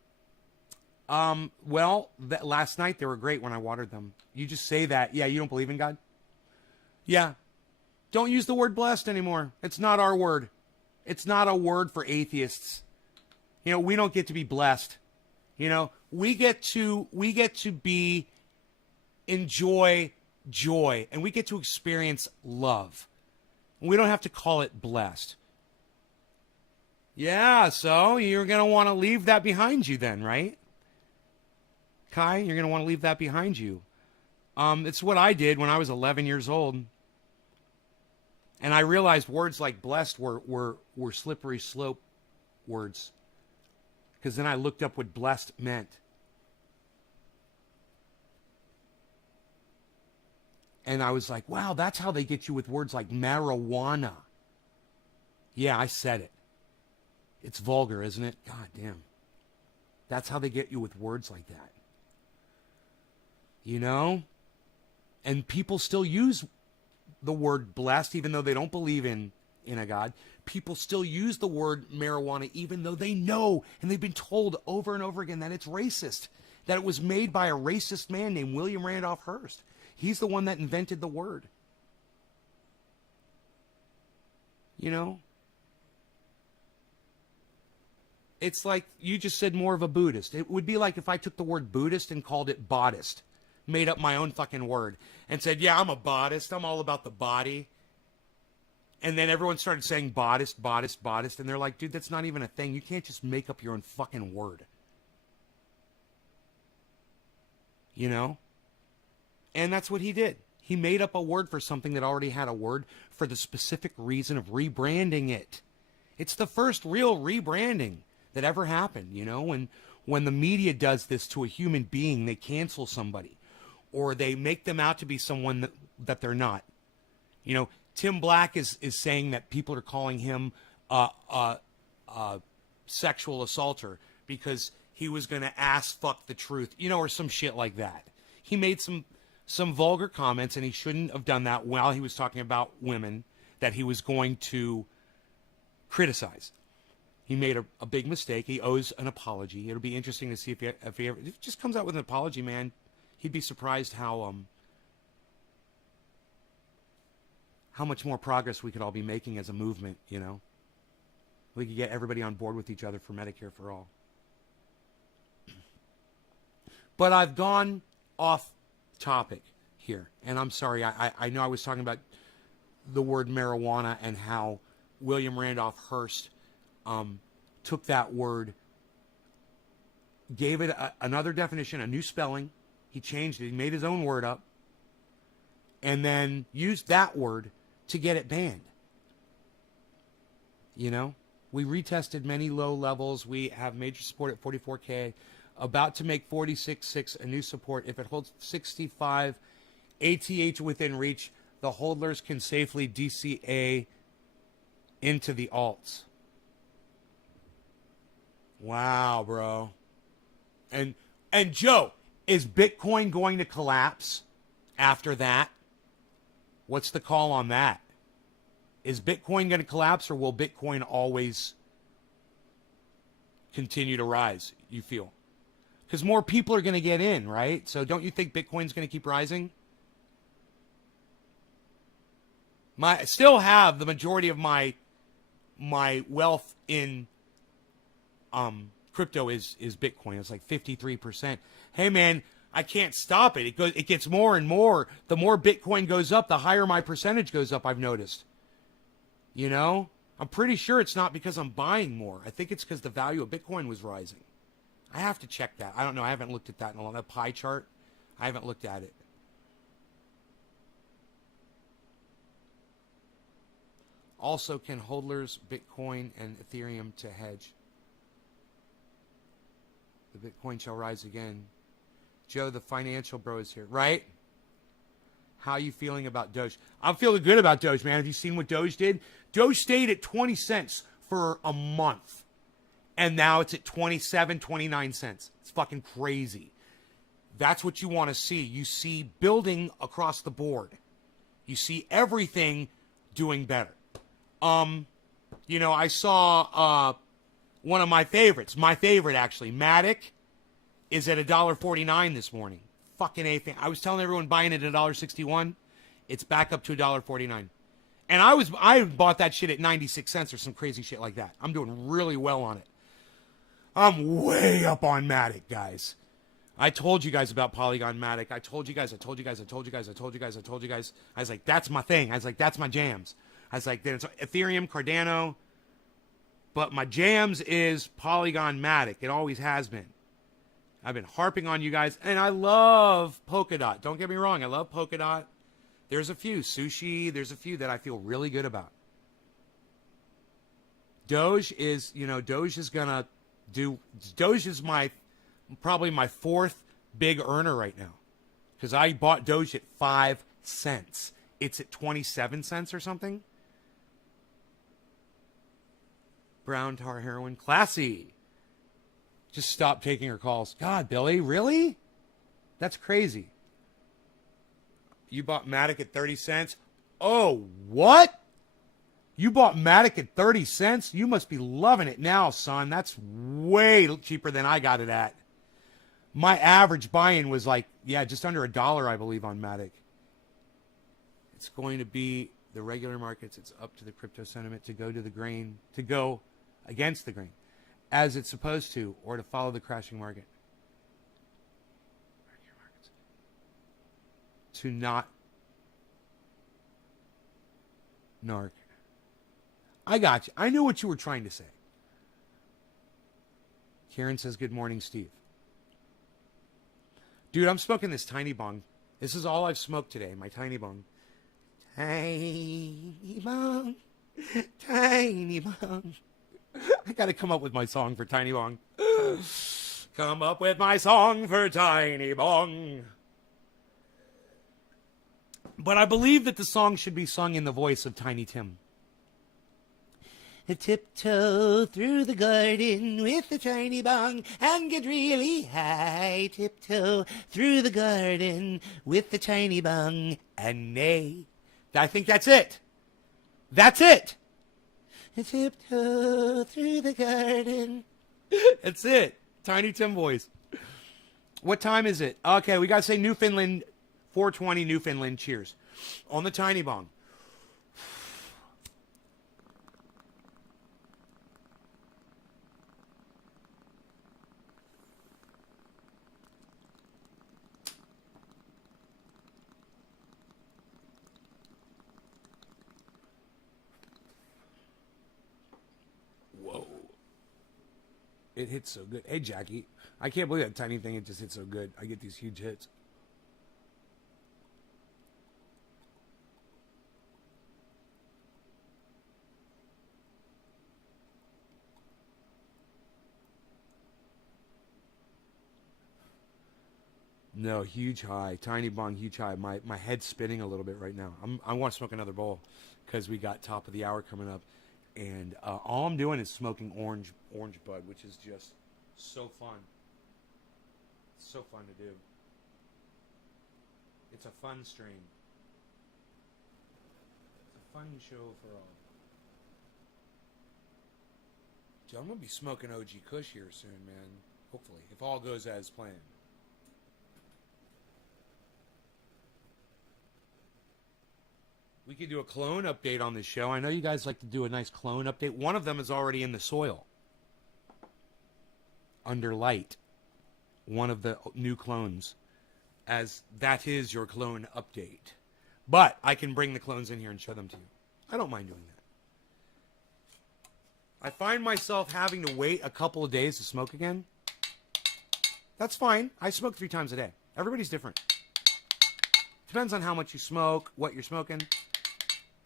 Well, last night they were great when I watered them. You just say that. Yeah, you don't believe in God? Yeah. Don't use the word blessed anymore. It's not our word. It's not a word for atheists. You know, we don't get to be blessed. You know, we get to enjoy joy, and we get to experience love. We don't have to call it blessed. Yeah, so you're going to want to leave that behind you then, right? Kai, you're going to want to leave that behind you. It's what I did when I was 11 years old. And I realized words like blessed were slippery slope words. Because then I looked up what blessed meant. And I was like, wow, that's how they get you with words like marijuana. Yeah, I said it. It's vulgar, isn't it? God damn. That's how they get you with words like that. You know? And people still use the word blessed, even though they don't believe in a God. People still use the word marijuana, even though they know, and they've been told over and over again that it's racist, that it was made by a racist man named William Randolph Hearst. He's the one that invented the word. You know? It's like you just said more of a Buddhist. It would be like if I took the word Buddhist and called it Bodhist, made up my own fucking word, and said, yeah, I'm a Bodhist. I'm all about the body. And then everyone started saying Bodhist, Bodhist, Bodhist, and they're like, dude, that's not even a thing. You can't just make up your own fucking word. You know? And that's what he did. He made up a word for something that already had a word for the specific reason of rebranding it. It's the first real rebranding that ever happened, you know? When the media does this to a human being, they cancel somebody. Or they make them out to be someone that they're not. You know, Tim Black is saying that people are calling him a sexual assaulter because he was going to ass fuck the truth, you know, or some shit like that. He made some vulgar comments, and he shouldn't have done that while he was talking about women that he was going to criticize. He made a big mistake. He owes an apology. It'll be interesting to see if he ever if he just comes out with an apology, man. He'd be surprised how much more progress we could all be making as a movement, you know? We could get everybody on board with each other for Medicare for all. But I've gone off topic here, and I'm sorry. I know I was talking about the word marijuana and how William Randolph Hearst took that word, gave it another definition, a new spelling. He changed it. He made his own word up, and then used that word to get it banned. You know, we retested many low levels. We have major support at 44K, about to make 46.6 a new support. If it holds 65 ATH within reach, the holders can safely DCA into the alts. Wow, bro. And Joe, is Bitcoin going to collapse after that? What's the call on that? Is Bitcoin going to collapse, or will Bitcoin always continue to rise, you feel? Because more people are going to get in, right? So don't you think Bitcoin's going to keep rising? I still have the majority of my wealth in crypto is Bitcoin. It's like 53%. Hey man, I can't stop it. It gets more and more. The more Bitcoin goes up, the higher my percentage goes up, I've noticed. You know? I'm pretty sure it's not because I'm buying more. I think it's because the value of Bitcoin was rising. I have to check that. I don't know. I haven't looked at that in a long time. That pie chart, I haven't looked at it. Also, can hodlers Bitcoin and Ethereum to hedge? The Bitcoin shall rise again. Joe, the financial bro, is here. Right? How are you feeling about Doge? I'm feeling good about Doge, man. Have you seen what Doge did? Doge stayed at 20 cents for a month. And now it's at 27, 29 cents. It's fucking crazy. That's what you want to see. You see building across the board. You see everything doing better. You know, I saw one of my favorites. My favorite, actually. Matic is at $1.49 this morning. Fucking A thing. I was telling everyone buying it at $1.61. It's back up to $1.49. And I bought that shit at 96 cents or some crazy shit like that. I'm doing really well on it. I'm way up on Matic, guys. I told you guys about Polygon Matic. I told you guys. I was like, that's my thing. I was like, that's my jams. I was like, then it's Ethereum, Cardano. But my jams is Polygon Matic. It always has been. I've been harping on you guys. And I love Polkadot. Don't get me wrong. I love Polkadot. There's a few. Sushi. There's a few that I feel really good about. Doge is going to do. Doge is probably my fourth big earner right now. Because I bought Doge at 5 cents. It's at 27 cents or something. Brown tar heroin. Classy. Just stop taking her calls. God, Billy, really? That's crazy. You bought Matic at 30 cents? Oh, what? You bought Matic at 30 cents? You must be loving it now, son. That's way cheaper than I got it at. My average buy-in was like, just under $1, I believe, on Matic. It's going to be the regular markets. It's up to the crypto sentiment to go to the grain, to go against the grain, as it's supposed to, or to follow the crashing market. To not narc. I got you. I knew what you were trying to say. Karen says, good morning, Steve. Dude, I'm smoking this tiny bong. This is all I've smoked today, my tiny bong. Tiny bong, tiny bong. I got to come up with my song for Tiny Bong. Come up with my song for Tiny Bong. But I believe that the song should be sung in the voice of Tiny Tim. Tiptoe through the garden with the tiny bong and get really high. Tiptoe through the garden with the tiny bong and neigh. I think that's it. That's it. Tiptoe through the garden. That's it. Tiny Tim voice. What time is it? Okay, we got to say Newfoundland, 4:20 Newfoundland. Cheers. On the tiny bong. It hits so good. Hey, Jackie. I can't believe that tiny thing. It just hits so good. I get these huge hits. No, huge high. Tiny bong, huge high. My head's spinning a little bit right now. I want to smoke another bowl because we got top of the hour coming up. And all I'm doing is smoking orange bud, which is just so fun. It's so fun to do. It's a fun stream. It's a fun show for all. I'm going to be smoking OG Kush here soon, man. Hopefully, if all goes as planned. We could do a clone update on this show. I know you guys like to do a nice clone update. One of them is already in the soil. Under light. One of the new clones. As that is your clone update. But I can bring the clones in here and show them to you. I don't mind doing that. I find myself having to wait a couple of days to smoke again. That's fine. I smoke 3 times a day. Everybody's different. Depends on how much you smoke, what you're smoking.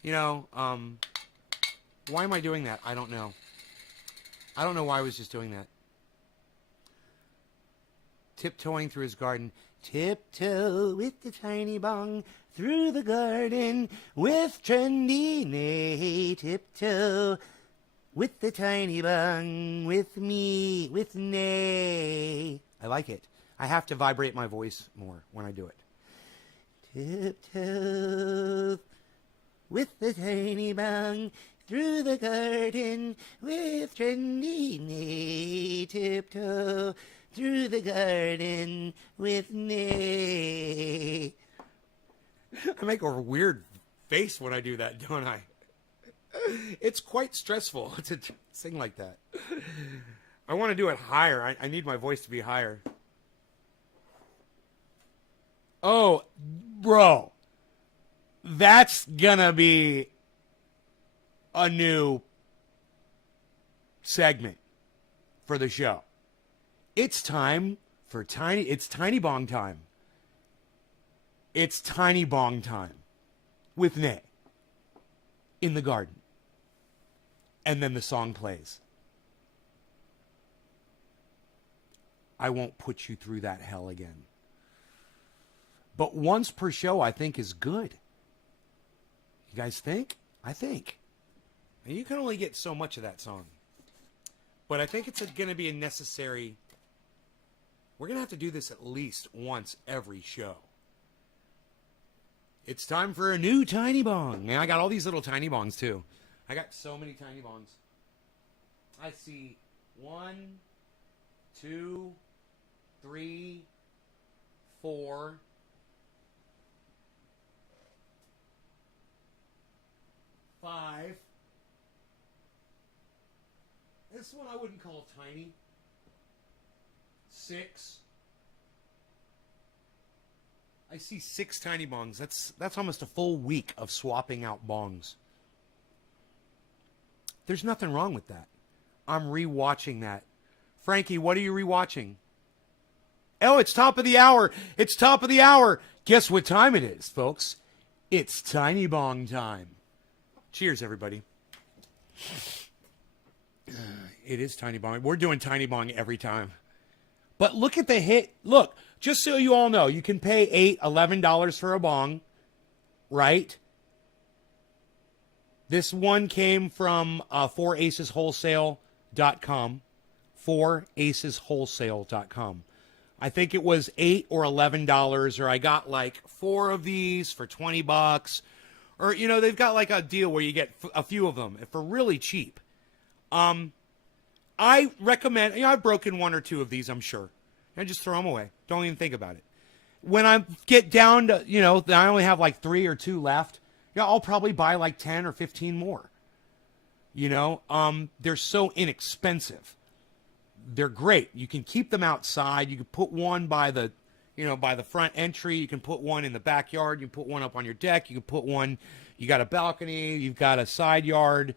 You know, why am I doing that? I don't know. I don't know why I was just doing that. Tiptoeing through his garden. Tiptoe with the tiny bong through the garden with trendy nay. Tiptoe with the tiny bong with me, with nay. I like it. I have to vibrate my voice more when I do it. Tiptoe with the tiny bong through the garden with trendy nay. Tiptoe through the garden with nay. I make a weird face when I do that, don't I? It's quite stressful to sing like that. I want to do it higher. I need my voice to be higher. Oh, bro. That's gonna be a new segment for the show. It's time for it's Tiny Bong time. It's Tiny Bong time with Nay in the garden. And then the song plays. I won't put you through that hell again. But once per show, I think, is good. You guys think? I think. And you can only get so much of that song. But I think it's going to be a necessary... We're going to have to do this at least once every show. It's time for a new Tiny Bong. And I got all these little Tiny Bongs, too. I got so many Tiny Bongs. I see 1, 2, 3, 4... 5. This one I wouldn't call tiny. 6. I see 6 Tiny Bongs. That's almost a full week of swapping out bongs. There's nothing wrong with that. I'm rewatching that. Frankie, what are you rewatching? Oh, it's top of the hour. It's top of the hour. Guess what time it is, folks? It's Tiny Bong time. Cheers, everybody. It is Tiny Bong. We're doing Tiny Bong every time. But look at the hit. Look, just so you all know, you can pay $8, $11 for a bong, right? This one came from 4aceswholesale.com. 4aceswholesale.com. I think it was $8 or $11, or I got like 4 of these for $20. Or, you know, they've got like a deal where you get a few of them for really cheap. I recommend, you know, I've broken 1 or 2 of these, I'm sure. And just throw them away. Don't even think about it. When I get down to, you know, I only have like 3 or 2 left, you know, I'll probably buy like 10 or 15 more. You know, they're so inexpensive. They're great. You can keep them outside. You can put one by the, you know, by the front entry. You can put one in the backyard. You can put one up on your deck. You can put one, you got a balcony. You've got a side yard.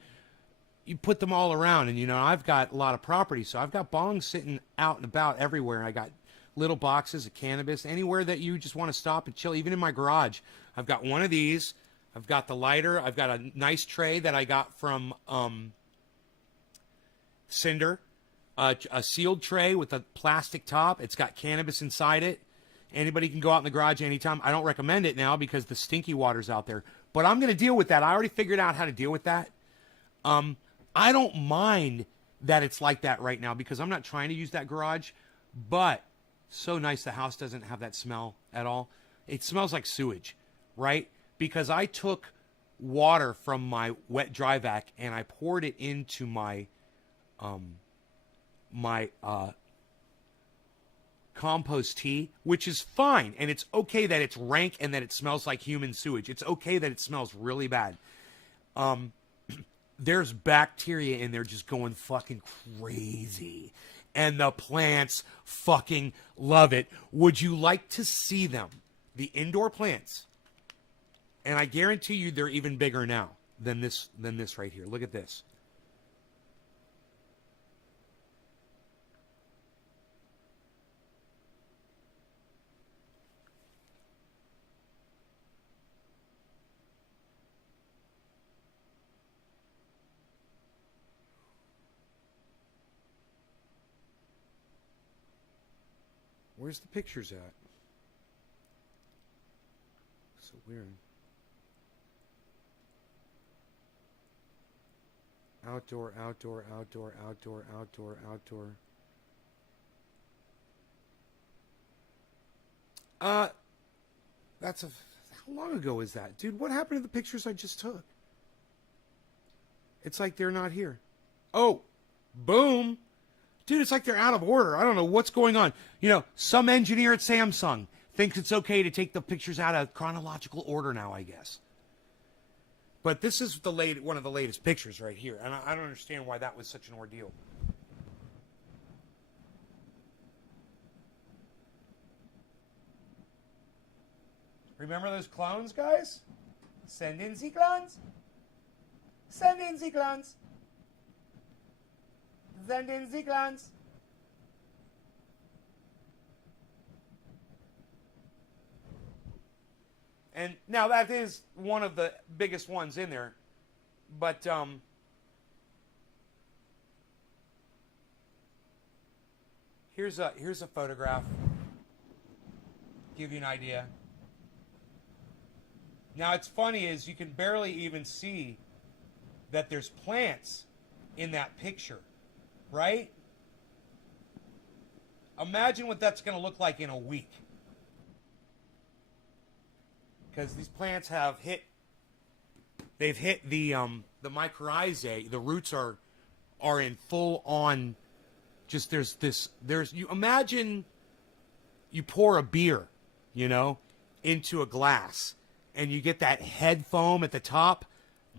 You put them all around. And, you know, I've got a lot of property. So I've got bongs sitting out and about everywhere. I got little boxes of cannabis. Anywhere that you just want to stop and chill. Even in my garage. I've got one of these. I've got the lighter. I've got a nice tray that I got from Cinder. A sealed tray with a plastic top. It's got cannabis inside it. Anybody can go out in the garage anytime. I don't recommend it now because the stinky water's out there. But I'm going to deal with that. I already figured out how to deal with that. I don't mind that it's like that right now because I'm not trying to use that garage. But so nice the house doesn't have that smell at all. It smells like sewage, right? Because I took water from my wet dry vac and I poured it into my my compost tea, which is fine, and it's okay that it's rank and that it smells like human sewage. It's okay that it smells really bad. There's bacteria in there just going fucking crazy, and the plants fucking love it. Would you like to see them? The indoor plants, and I guarantee you they're even bigger now than this right here. Look at this. Where's the pictures at? So weird. Outdoor, outdoor, outdoor, outdoor, outdoor, outdoor. That's a... How long ago is that? Dude, what happened to the pictures I just took? It's like they're not here. Oh, boom. Dude, it's like they're out of order. I don't know what's going on. You know, some engineer at Samsung thinks it's okay to take the pictures out of chronological order now, I guess. But this is one of the latest pictures right here. And I don't understand why that was such an ordeal. Remember those clones, guys? Send in the clones. Send in the clones. Send in the clones. And now that is one of the biggest ones in there. But here's a photograph. Give you an idea. Now it's funny is you can barely even see that there's plants in that picture, right? Imagine what that's going to look like in a week. Because these plants have they've hit the mycorrhizae. The roots are in full on. Just you imagine you pour a beer, into a glass, and you get that head foam at the top.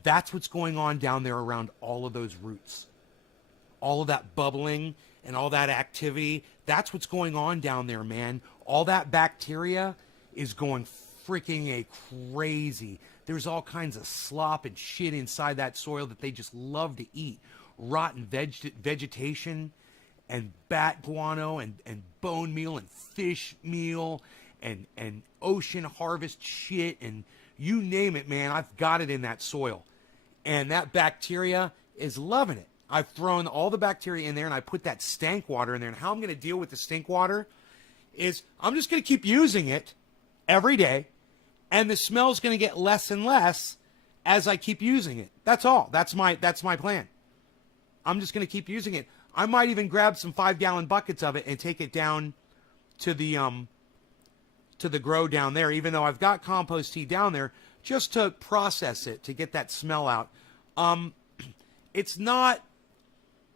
That's what's going on down there around all of those roots. All of that bubbling and all that activity. That's what's going on down there, man. All that bacteria is going freaking crazy. There's all kinds of slop and shit inside that soil that they just love to eat. Rotten vegetation and bat guano and bone meal and fish meal and ocean harvest shit and you name it, man. I've got it in that soil. And that bacteria is loving it. I've thrown all the bacteria in there and I put that stank water in there. And how I'm going to deal with the stink water is I'm just going to keep using it every day. And the smell's going to get less and less as I keep using it. That's all. That's my plan. I'm just going to keep using it. I might even grab some 5-gallon buckets of it and take it down to the grow down there, even though I've got compost tea down there, just to process it, to get that smell out. It's not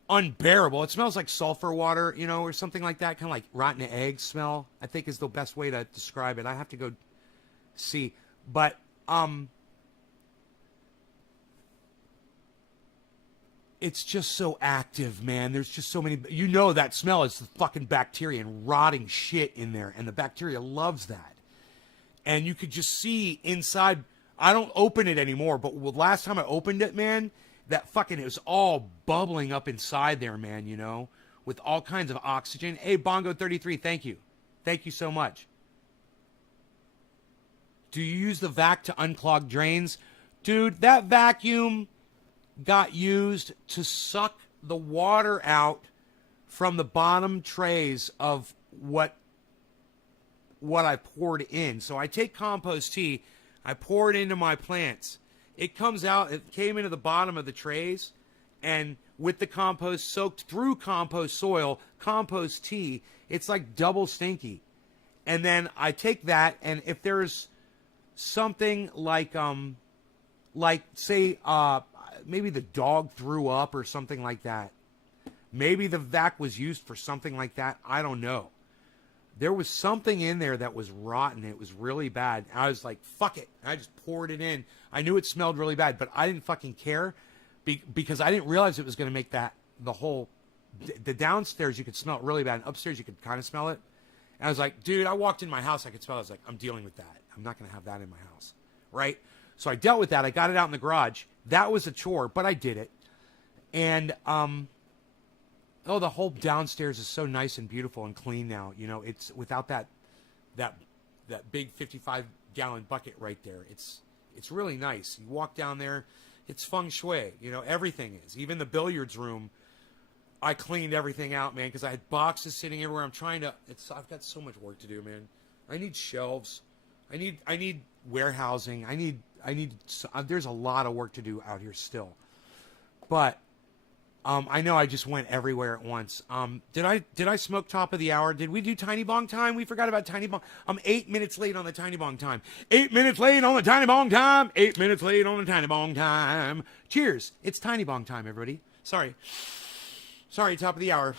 unbearable. It smells like sulfur water, or something like that, kind of like rotten egg smell, I think is the best way to describe it. I have to go see, but it's just so active, man. There's just so many, that smell is the fucking bacteria and rotting shit in there, and the bacteria loves that. And you could just see inside. I don't open it anymore, but last time I opened it, man, that fucking, it was all bubbling up inside there, man, with all kinds of oxygen. Hey, Bongo33, thank you. Thank you so much. Do you use the vac to unclog drains? Dude, that vacuum got used to suck the water out from the bottom trays of what I poured in. So I take compost tea, I pour it into my plants. It comes out, it came into the bottom of the trays, and with the compost soaked through compost soil, compost tea, it's like double stinky. And then I take that, and if there's something like say maybe the dog threw up or something like that, Maybe the vac was used for something like that. I don't know. There was something in there that was rotten. It was really bad. I was like, fuck it. I just poured it in. I knew it smelled really bad, but I didn't fucking care because I didn't realize it was going to make the downstairs you could smell it really bad, and upstairs you could kind of smell it. And I was like, dude, I walked in my house, I could smell it. I was like, I'm dealing with that. I'm not going to have that in my house, right? So I dealt with that. I got it out in the garage. That was a chore, but I did it. And, the whole downstairs is so nice and beautiful and clean now. You know, it's without that big 55-gallon bucket right there. It's really nice. You walk down there, it's feng shui. You know, everything is. Even the billiards room, I cleaned everything out, man, because I had boxes sitting everywhere. I've got so much work to do, man. I need shelves. I need warehousing. There's a lot of work to do out here still. But I know I just went everywhere at once. Did I smoke top of the hour? Did we do Tiny Bong time? We forgot about Tiny Bong. I'm 8 minutes late on the Tiny Bong time. 8 minutes late on the Tiny Bong time. 8 minutes late on the Tiny Bong time. Cheers. It's Tiny Bong time, everybody. Sorry, top of the hour.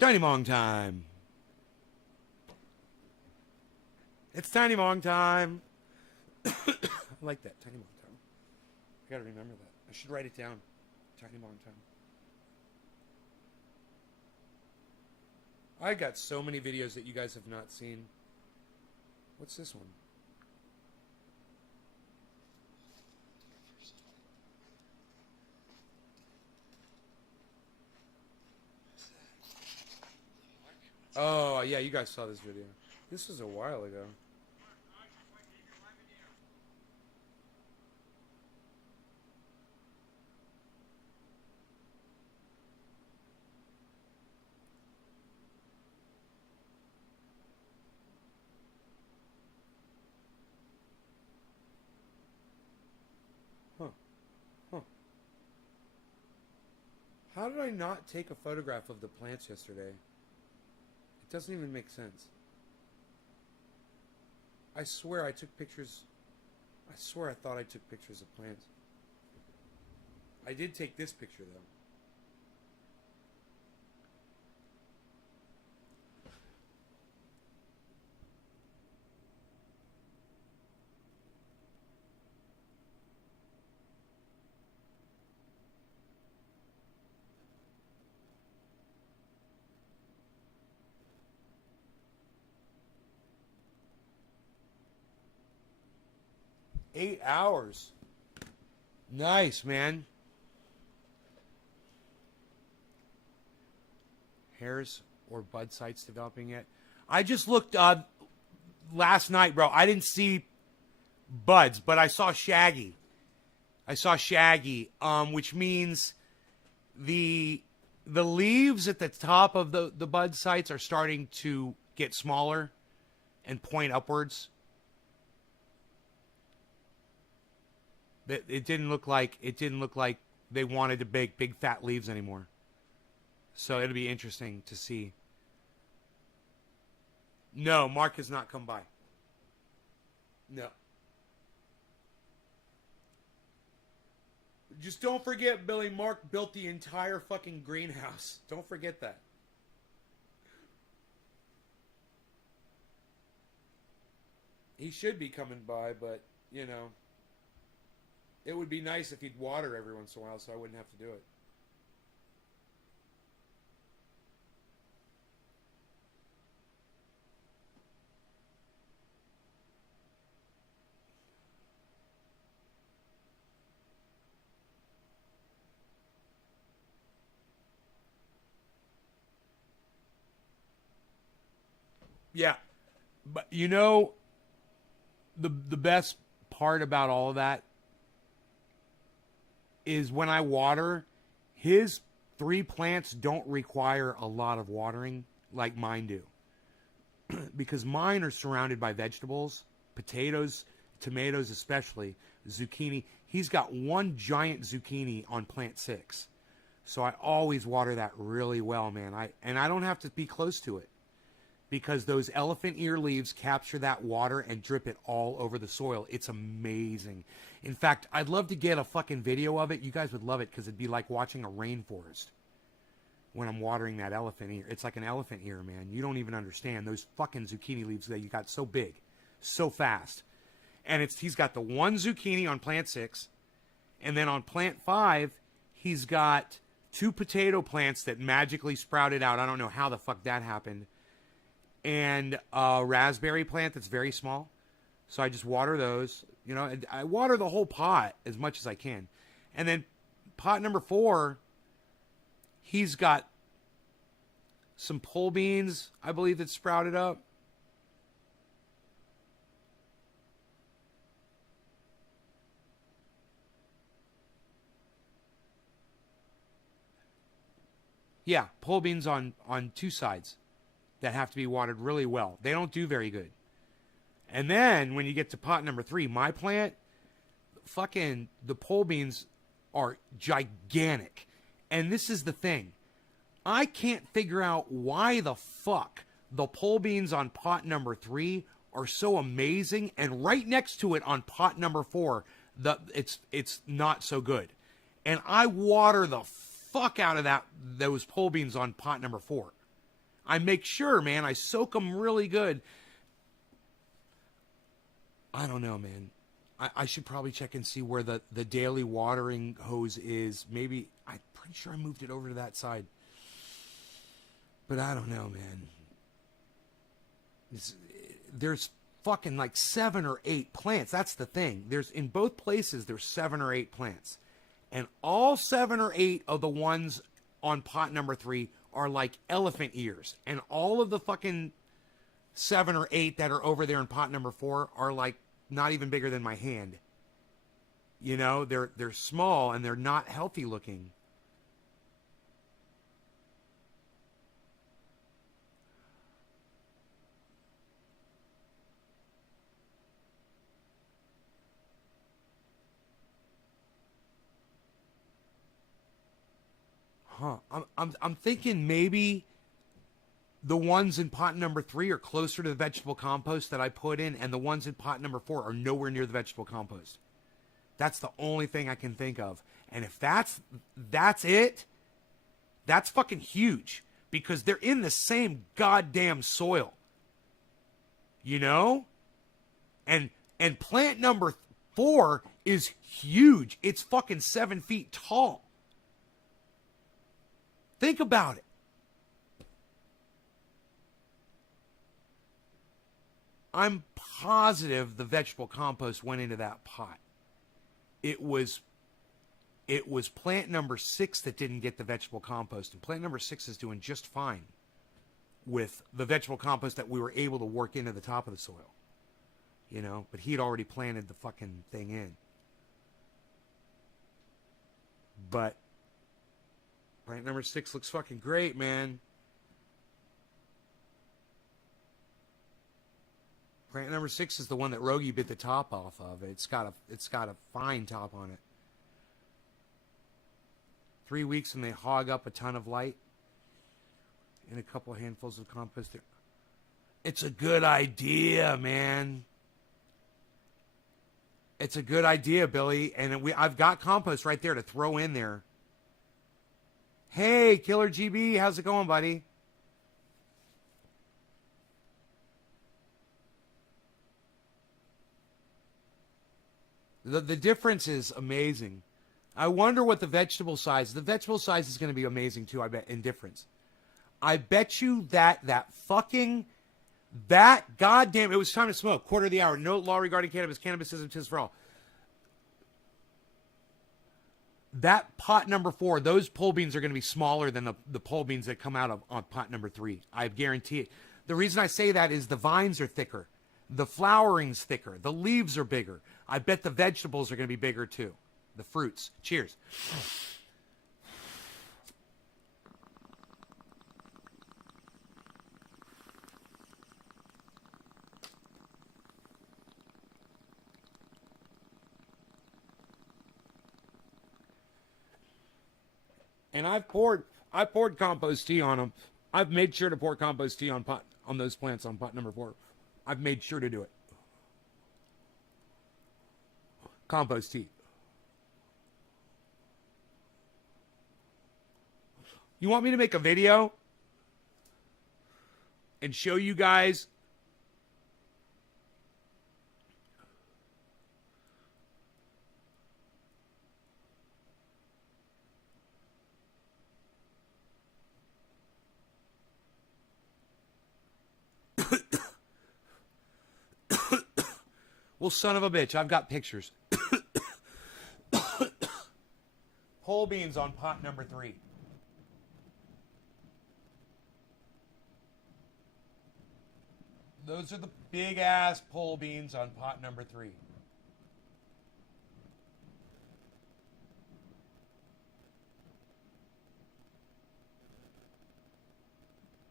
Tiny Bong time. It's Tiny Bong time. I like that, Tiny Bong time. I gotta remember that. I should write it down. Tiny Bong time. I got so many videos that you guys have not seen. What's this one? Oh, yeah, you guys saw this video. This was a while ago. Huh. How did I not take a photograph of the plants yesterday? It doesn't even make sense. I swear I took pictures. I swear I thought I took pictures of plants. I did take this picture, though. Eight hours. Nice, man. Hairs or bud sites developing yet? I just looked last night, bro. I didn't see buds, but I saw shaggy. Which means the leaves at the top of the bud sites are starting to get smaller and point upwards. It didn't look like they wanted to bake big fat leaves anymore. So it'll be interesting to see. No, Mark has not come by. No. Just don't forget, Billy, Mark built the entire fucking greenhouse. Don't forget that. He should be coming by, but, you know, it would be nice if he'd water every once in a while so I wouldn't have to do it. Yeah. But you know, the best part about all of that is when I water, his 3 plants don't require a lot of watering like mine do. Because mine are surrounded by vegetables, potatoes, tomatoes especially, zucchini. He's got one giant zucchini on plant 6. So I always water that really well, man. I don't have to be close to it because those elephant ear leaves capture that water and drip it all over the soil. It's amazing. In fact, I'd love to get a fucking video of it. You guys would love it because it'd be like watching a rainforest when I'm watering that elephant ear. It's like an elephant ear, man. You don't even understand. Those fucking zucchini leaves that you got so big, so fast. And he's got the one zucchini on plant 6. And then on plant 5, he's got 2 potato plants that magically sprouted out. I don't know how the fuck that happened. And a raspberry plant that's very small. So I just water those. You know, and I water the whole pot as much as I can. And then pot number 4, he's got some pole beans, I believe, that sprouted up. Yeah, pole beans on 2 sides that have to be watered really well. They don't do very good. And then when you get to pot number 3, my plant, fucking the pole beans are gigantic. And this is the thing. I can't figure out why the fuck the pole beans on pot number 3 are so amazing, and right next to it on pot number 4, it's not so good. And I water the fuck out of those pole beans on pot number 4. I make sure, man, I soak them really good. I don't know, man. I should probably check and see where the daily watering hose is. Maybe, I'm pretty sure I moved it over to that side. But I don't know, man. There's fucking like 7 or 8 plants. That's the thing. In both places, there's 7 or 8 plants. And all 7 or 8 of the ones on pot number 3 are like elephant ears. And all of the fucking 7 or 8 that are over there in pot number 4 are like not even bigger than my hand. You know, they're small and they're not healthy looking. Huh. I'm thinking maybe the ones in pot number 3 are closer to the vegetable compost that I put in, and the ones in pot number 4 are nowhere near the vegetable compost. That's the only thing I can think of. And if that's it, that's fucking huge, because they're in the same goddamn soil. You know? And plant number 4 is huge. It's fucking 7 feet tall. Think about it. I'm positive the vegetable compost went into that pot. It was plant number 6 that didn't get the vegetable compost. And plant number 6 is doing just fine with the vegetable compost that we were able to work into the top of the soil. You know, but he had already planted the fucking thing in. But plant number 6 looks fucking great, man. Plant number 6 is the one that Rogie bit the top off of. It's got a fine top on it. 3 weeks and they hog up a ton of light. And a couple handfuls of compost there. It's a good idea, man. It's a good idea, Billy. And I've got compost right there to throw in there. Hey, Killer GB, how's it going, buddy? The difference is amazing. I wonder what the vegetable size is going to be amazing too, I bet, in difference. I bet you that goddamn, it was time to smoke. Quarter of the hour. No law regarding cannabis. Cannabis isn't tis for all. That pot number 4, those pole beans are going to be smaller than the pole beans that come out of on pot number 3. I guarantee it. The reason I say that is the vines are thicker. The flowering's thicker. The leaves are bigger. I bet the vegetables are going to be bigger too. The fruits. Cheers. And I poured compost tea on them. I've made sure to pour compost tea on those plants on pot number 4. I've made sure to do it. Compost tea. You want me to make a video and show you guys well, son of a bitch, I've got pictures. Pole beans on pot number 3. Those are the big ass pole beans on pot number 3.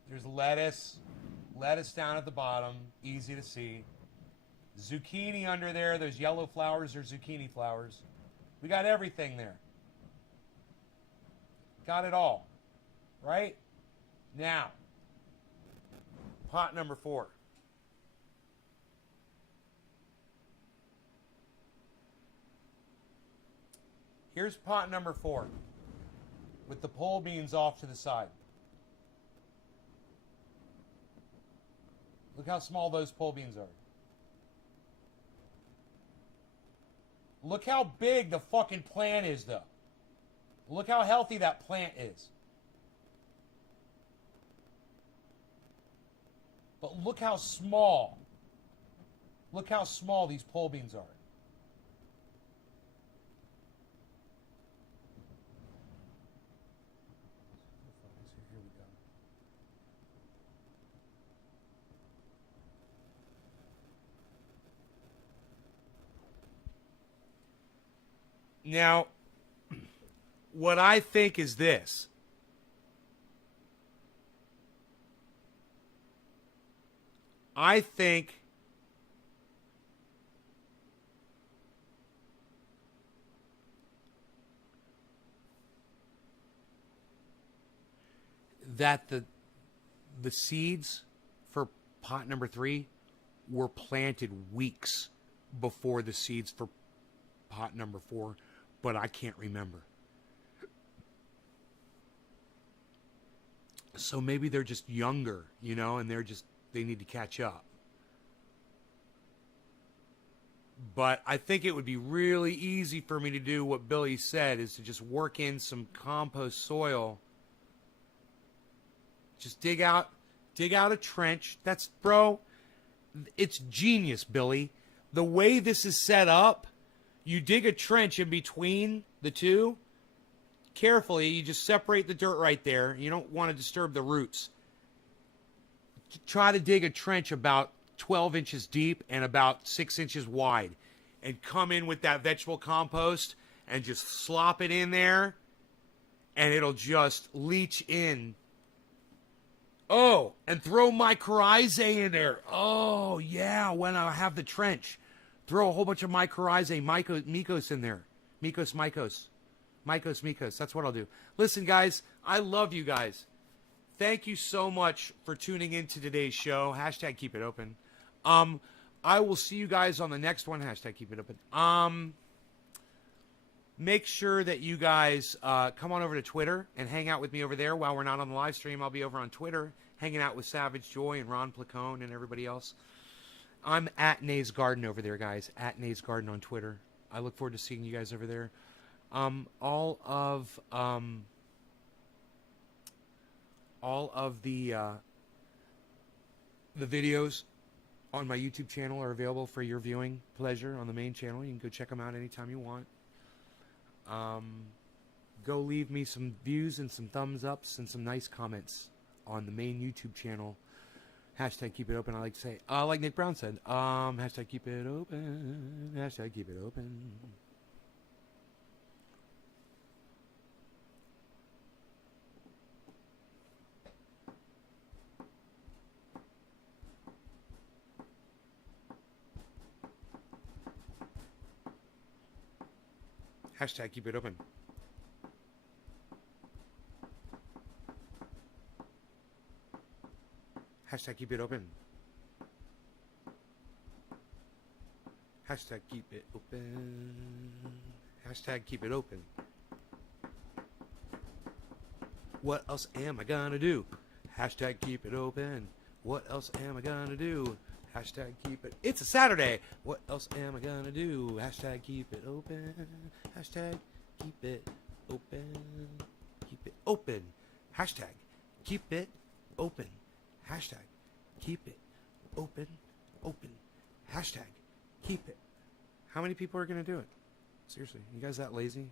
There's lettuce down at the bottom, easy to see. Zucchini under there, those yellow flowers are zucchini flowers. We got everything there. Got it all. Right? Now, pot number 4. Here's pot number 4 with the pole beans off to the side. Look how small those pole beans are. Look how big the fucking plant is, though. Look how healthy that plant is. But look how small. Look how small these pole beans are. Here we go. Now, what I think is this. I think that the seeds for pot number 3 were planted weeks before the seeds for pot number 4, but I can't remember. So maybe they're just younger, you know, and they need to catch up. But I think it would be really easy for me to do what Billy said, is to just work in some compost soil. Just dig out a trench. That's, bro, it's genius, Billy. The way this is set up, you dig a trench in between the two. Carefully, you just separate the dirt right there. You don't want to disturb the roots. Try to dig a trench about 12 inches deep and about 6 inches wide. And come in with that vegetable compost and just slop it in there. And it'll just leach in. Oh, and throw mycorrhizae in there. Oh, yeah, when I have the trench. Throw a whole bunch of mycorrhizae, mycos in there. Mycos. That's what I'll do. Listen, guys, I love you guys. Thank you so much for tuning in to today's show. Hashtag keep it open. I will see you guys on the next one. Hashtag keep it open. Make sure that you guys come on over to Twitter and hang out with me over there. While we're not on the live stream, I'll be over on Twitter hanging out with Savage Joy and Ron Placone and everybody else. I'm at Nays Garden over there, guys. At Nays Garden on Twitter. I look forward to seeing you guys over there. All of the videos on my YouTube channel are available for your viewing pleasure on the main channel. You can go check them out anytime you want. Go leave me some views and some thumbs ups and some nice comments on the main YouTube channel Hashtag keep it open. I like to say, like Nick Brown said, hashtag keep it open. Hashtag keep it open. Hashtag keep it open. Hashtag keep it open. Hashtag keep it open. Hashtag keep it open. What else am I gonna do? Hashtag keep it open. What else am I gonna do? Hashtag keep it. It's a Saturday. What else am I gonna do? Hashtag keep it open. Hashtag keep it open. Keep it open. Hashtag keep it open. Hashtag keep it open. Open. Hashtag keep it. How many people are gonna do it? Seriously, you guys that lazy?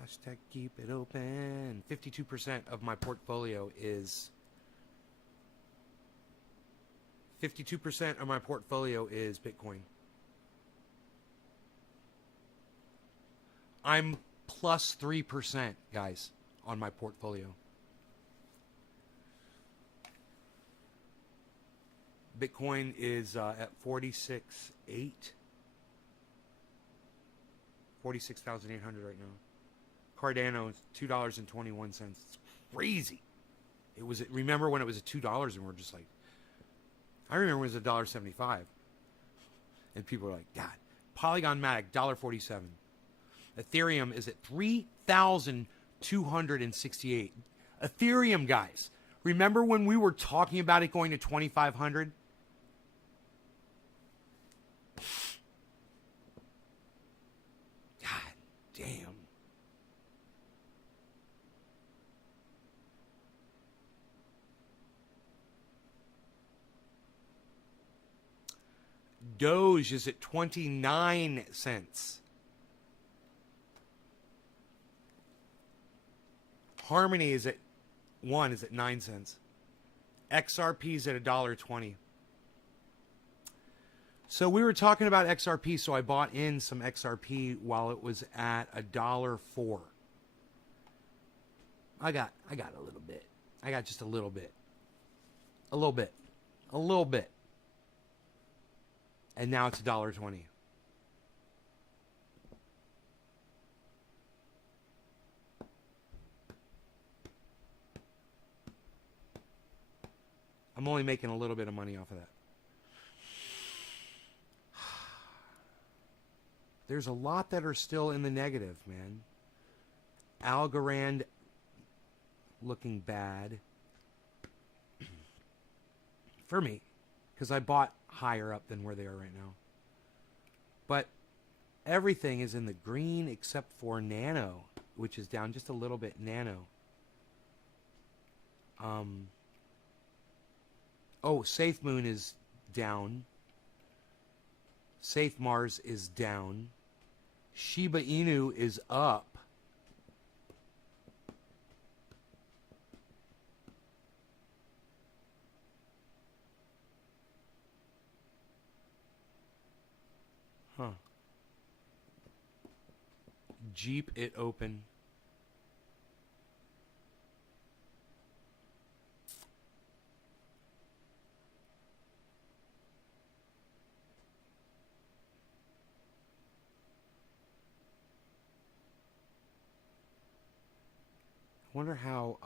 Hashtag keep it open. 52% of my portfolio is 52% of my portfolio is Bitcoin. I'm plus 3%, guys, on my portfolio. Bitcoin is at 46.8. 46,800 right now. Cardano is $2.21. It's crazy. It was. Remember when it was at $2 and we're just like, I remember when it was $1.75, and people were like, God. Polygon Matic $1.47. Ethereum is at 3,268. Ethereum, guys. Remember when we were talking about it going to 2,500? God damn. Doge is at 29 cents. Harmony is at 9 cents. XRP is at $1.20. So we were talking about XRP, so I bought in some XRP while it was at $1.04. I got a little bit. I got just a little bit. A little bit. A little bit. And now it's $1.20. I'm only making a little bit of money off of that. There's a lot that are still in the negative, man. Algorand looking bad. For me. Because I bought higher up than where they are right now. But everything is in the green except for Nano, which is down just a little bit. Nano. Safe Moon is down. Safe Mars is down. Shiba Inu is up. Huh. Jeep it open. I wonder how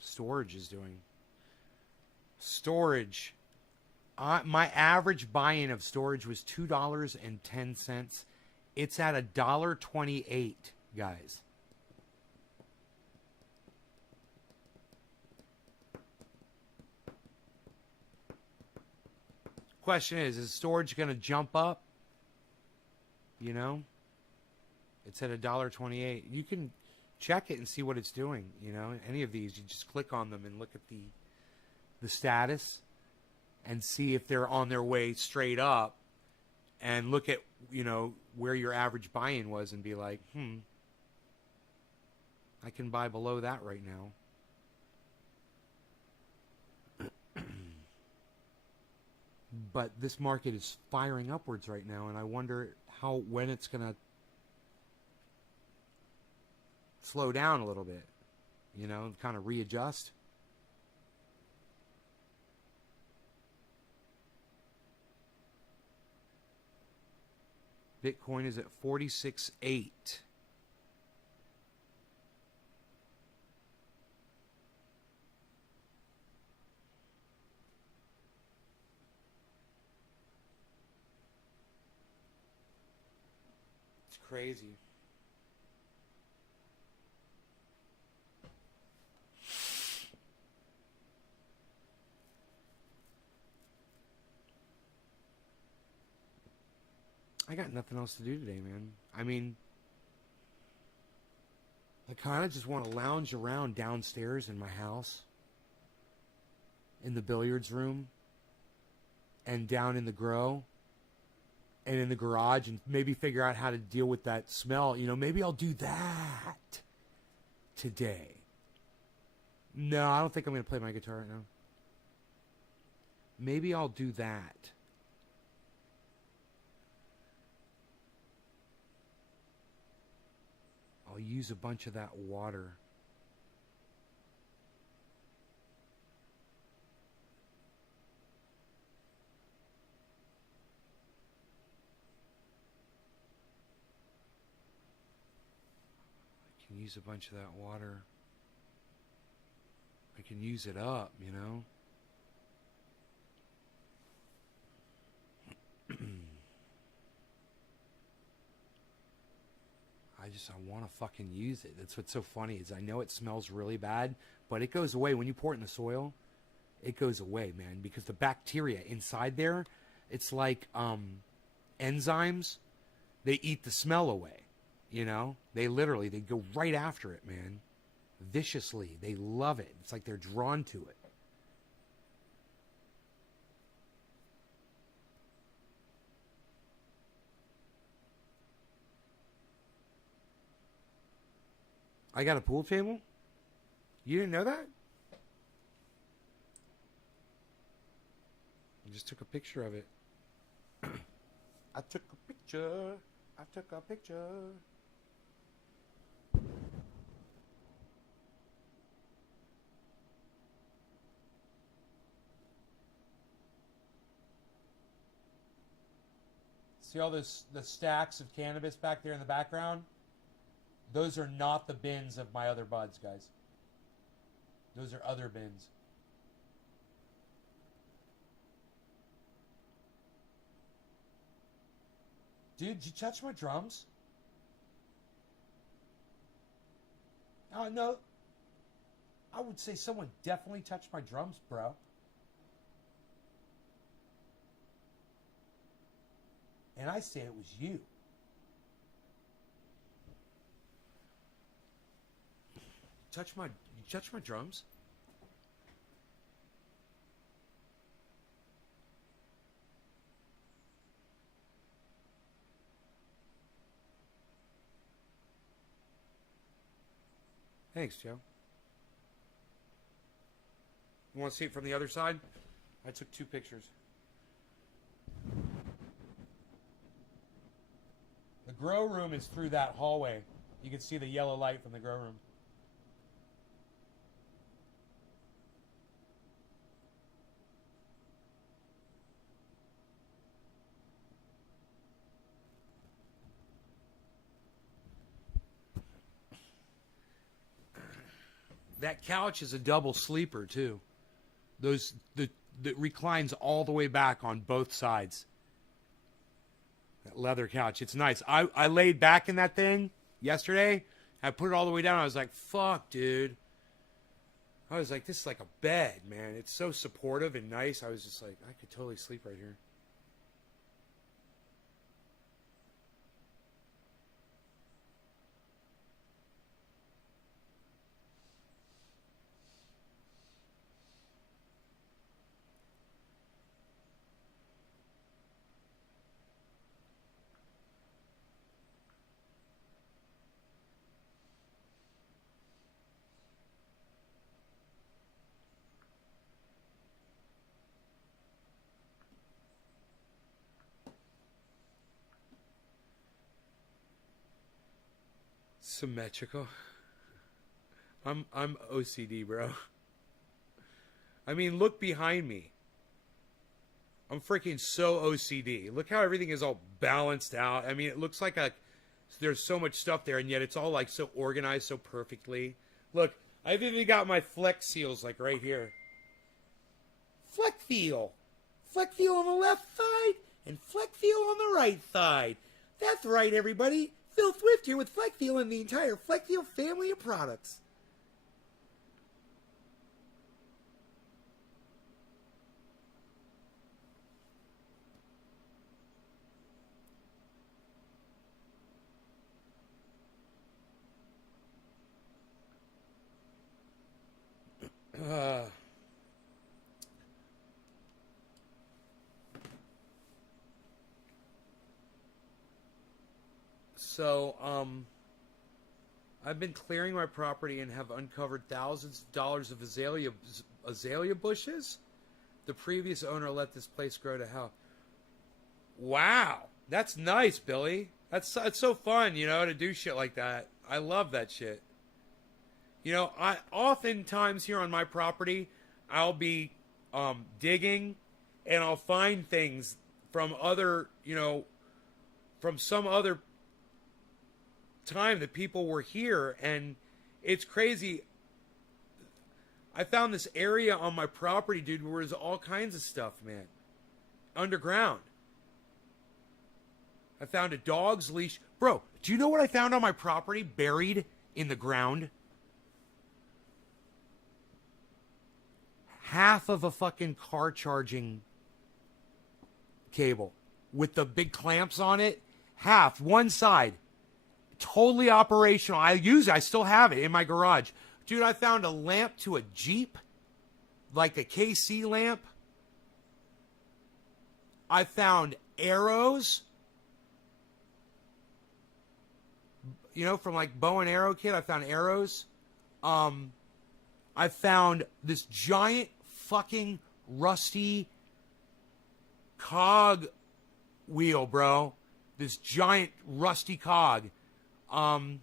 storage is doing. Storage. My average buy-in of storage was $2.10. It's at $1.28, guys. Question is storage going to jump up? You know? It's at $1.28. You can check it and see what it's doing. You know, any of these, you just click on them and look at the status and see if they're on their way straight up, and look at, you know, where your average buy-in was and be like, I can buy below that right now. But this market is firing upwards right now, and I wonder when it's going to slow down a little bit, kind of readjust. Bitcoin is at 46.8. It's crazy. I got nothing else to do today, man. I mean, I kind of just want to lounge around downstairs in my house, in the billiards room, and down in the grow, and in the garage, and maybe figure out how to deal with that smell. Maybe I'll do that today. No, I don't think I'm going to play my guitar right now. Maybe I'll do that. I'll use a bunch of that water. I can use a bunch of that water. I can use it up, I want to fucking use it. That's what's so funny is I know it smells really bad, but it goes away. When you pour it in the soil, it goes away, man, because the bacteria inside there, it's like enzymes. They eat the smell away, They go right after it, man. Viciously. They love it. It's like they're drawn to it. I got a pool table? You didn't know that? I just took a picture of it. I took a picture. See all the stacks of cannabis back there in the background? Those are not the bins of my other buds, guys. Those are other bins. Dude, did you touch my drums? Oh, no. I would say someone definitely touched my drums, bro. And I say it was you. You touch my drums? Thanks, Joe. You want to see it from the other side? I took 2 pictures. The grow room is through that hallway. You can see the yellow light from the grow room. That couch is a double sleeper too. That reclines all the way back on both sides. That leather couch, it's nice. I laid back in that thing yesterday. I put it all the way down. I was like, fuck, dude. I was like, this is like a bed, man. It's so supportive and nice. I was just like, I could totally sleep right here. Symmetrical. I'm OCD, bro. I mean, look behind me. I'm freaking so OCD. Look how everything is all balanced out. I mean, it looks like there's so much stuff there, and yet it's all like so organized so perfectly. Look, I've even got my Flex seals like right here. Flex Feel. Flex Feel on the left side and Flex Feel on the right side. That's right, everybody. Phil Swift here with Flex Feel and the entire Flex Feel family of products. So, I've been clearing my property and have uncovered thousands of dollars of azalea bushes. The previous owner let this place grow to hell. Wow, that's nice, Billy. It's so fun, you know, to do shit like that. I love that shit. You know, I oftentimes here on my property, I'll be digging, and I'll find things from other, you know, from some other time that people were here, and it's crazy. I found this area on my property, dude, where there's all kinds of stuff, man. Underground. I found a dog's leash. Bro, do you know what I found on my property buried in the ground? Half of a fucking car charging cable with the big clamps on it. Half, one side. Totally operational. I still have it in my garage. Dude, I found a lamp to a Jeep, like a KC lamp. I found arrows, you know, from like bow and arrow kit. I found arrows. I found this giant fucking rusty cog wheel, bro. This giant rusty cog. I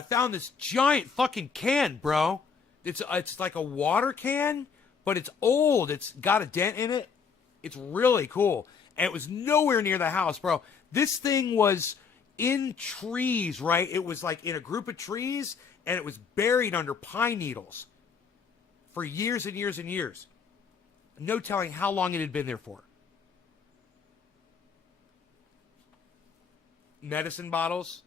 found this giant fucking can, bro. It's like a water can, but it's old. It's got a dent in it. It's really cool. And it was nowhere near the house, bro. This thing was in trees, right? It was like in a group of trees, and it was buried under pine needles for years and years and years. No telling how long it had been there for. Medicine bottles.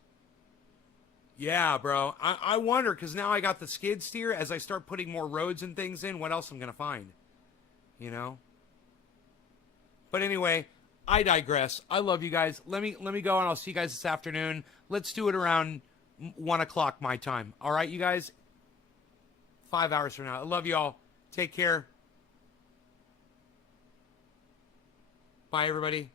Yeah, bro. I wonder, because now I got the skid steer. As I start putting more roads and things in, what else I'm going to find? You know? But anyway, I digress. I love you guys. Let me go, and I'll see you guys this afternoon. Let's do it around 1 o'clock my time. All right, you guys? 5 hours from now. I love you all. Take care. Bye, everybody.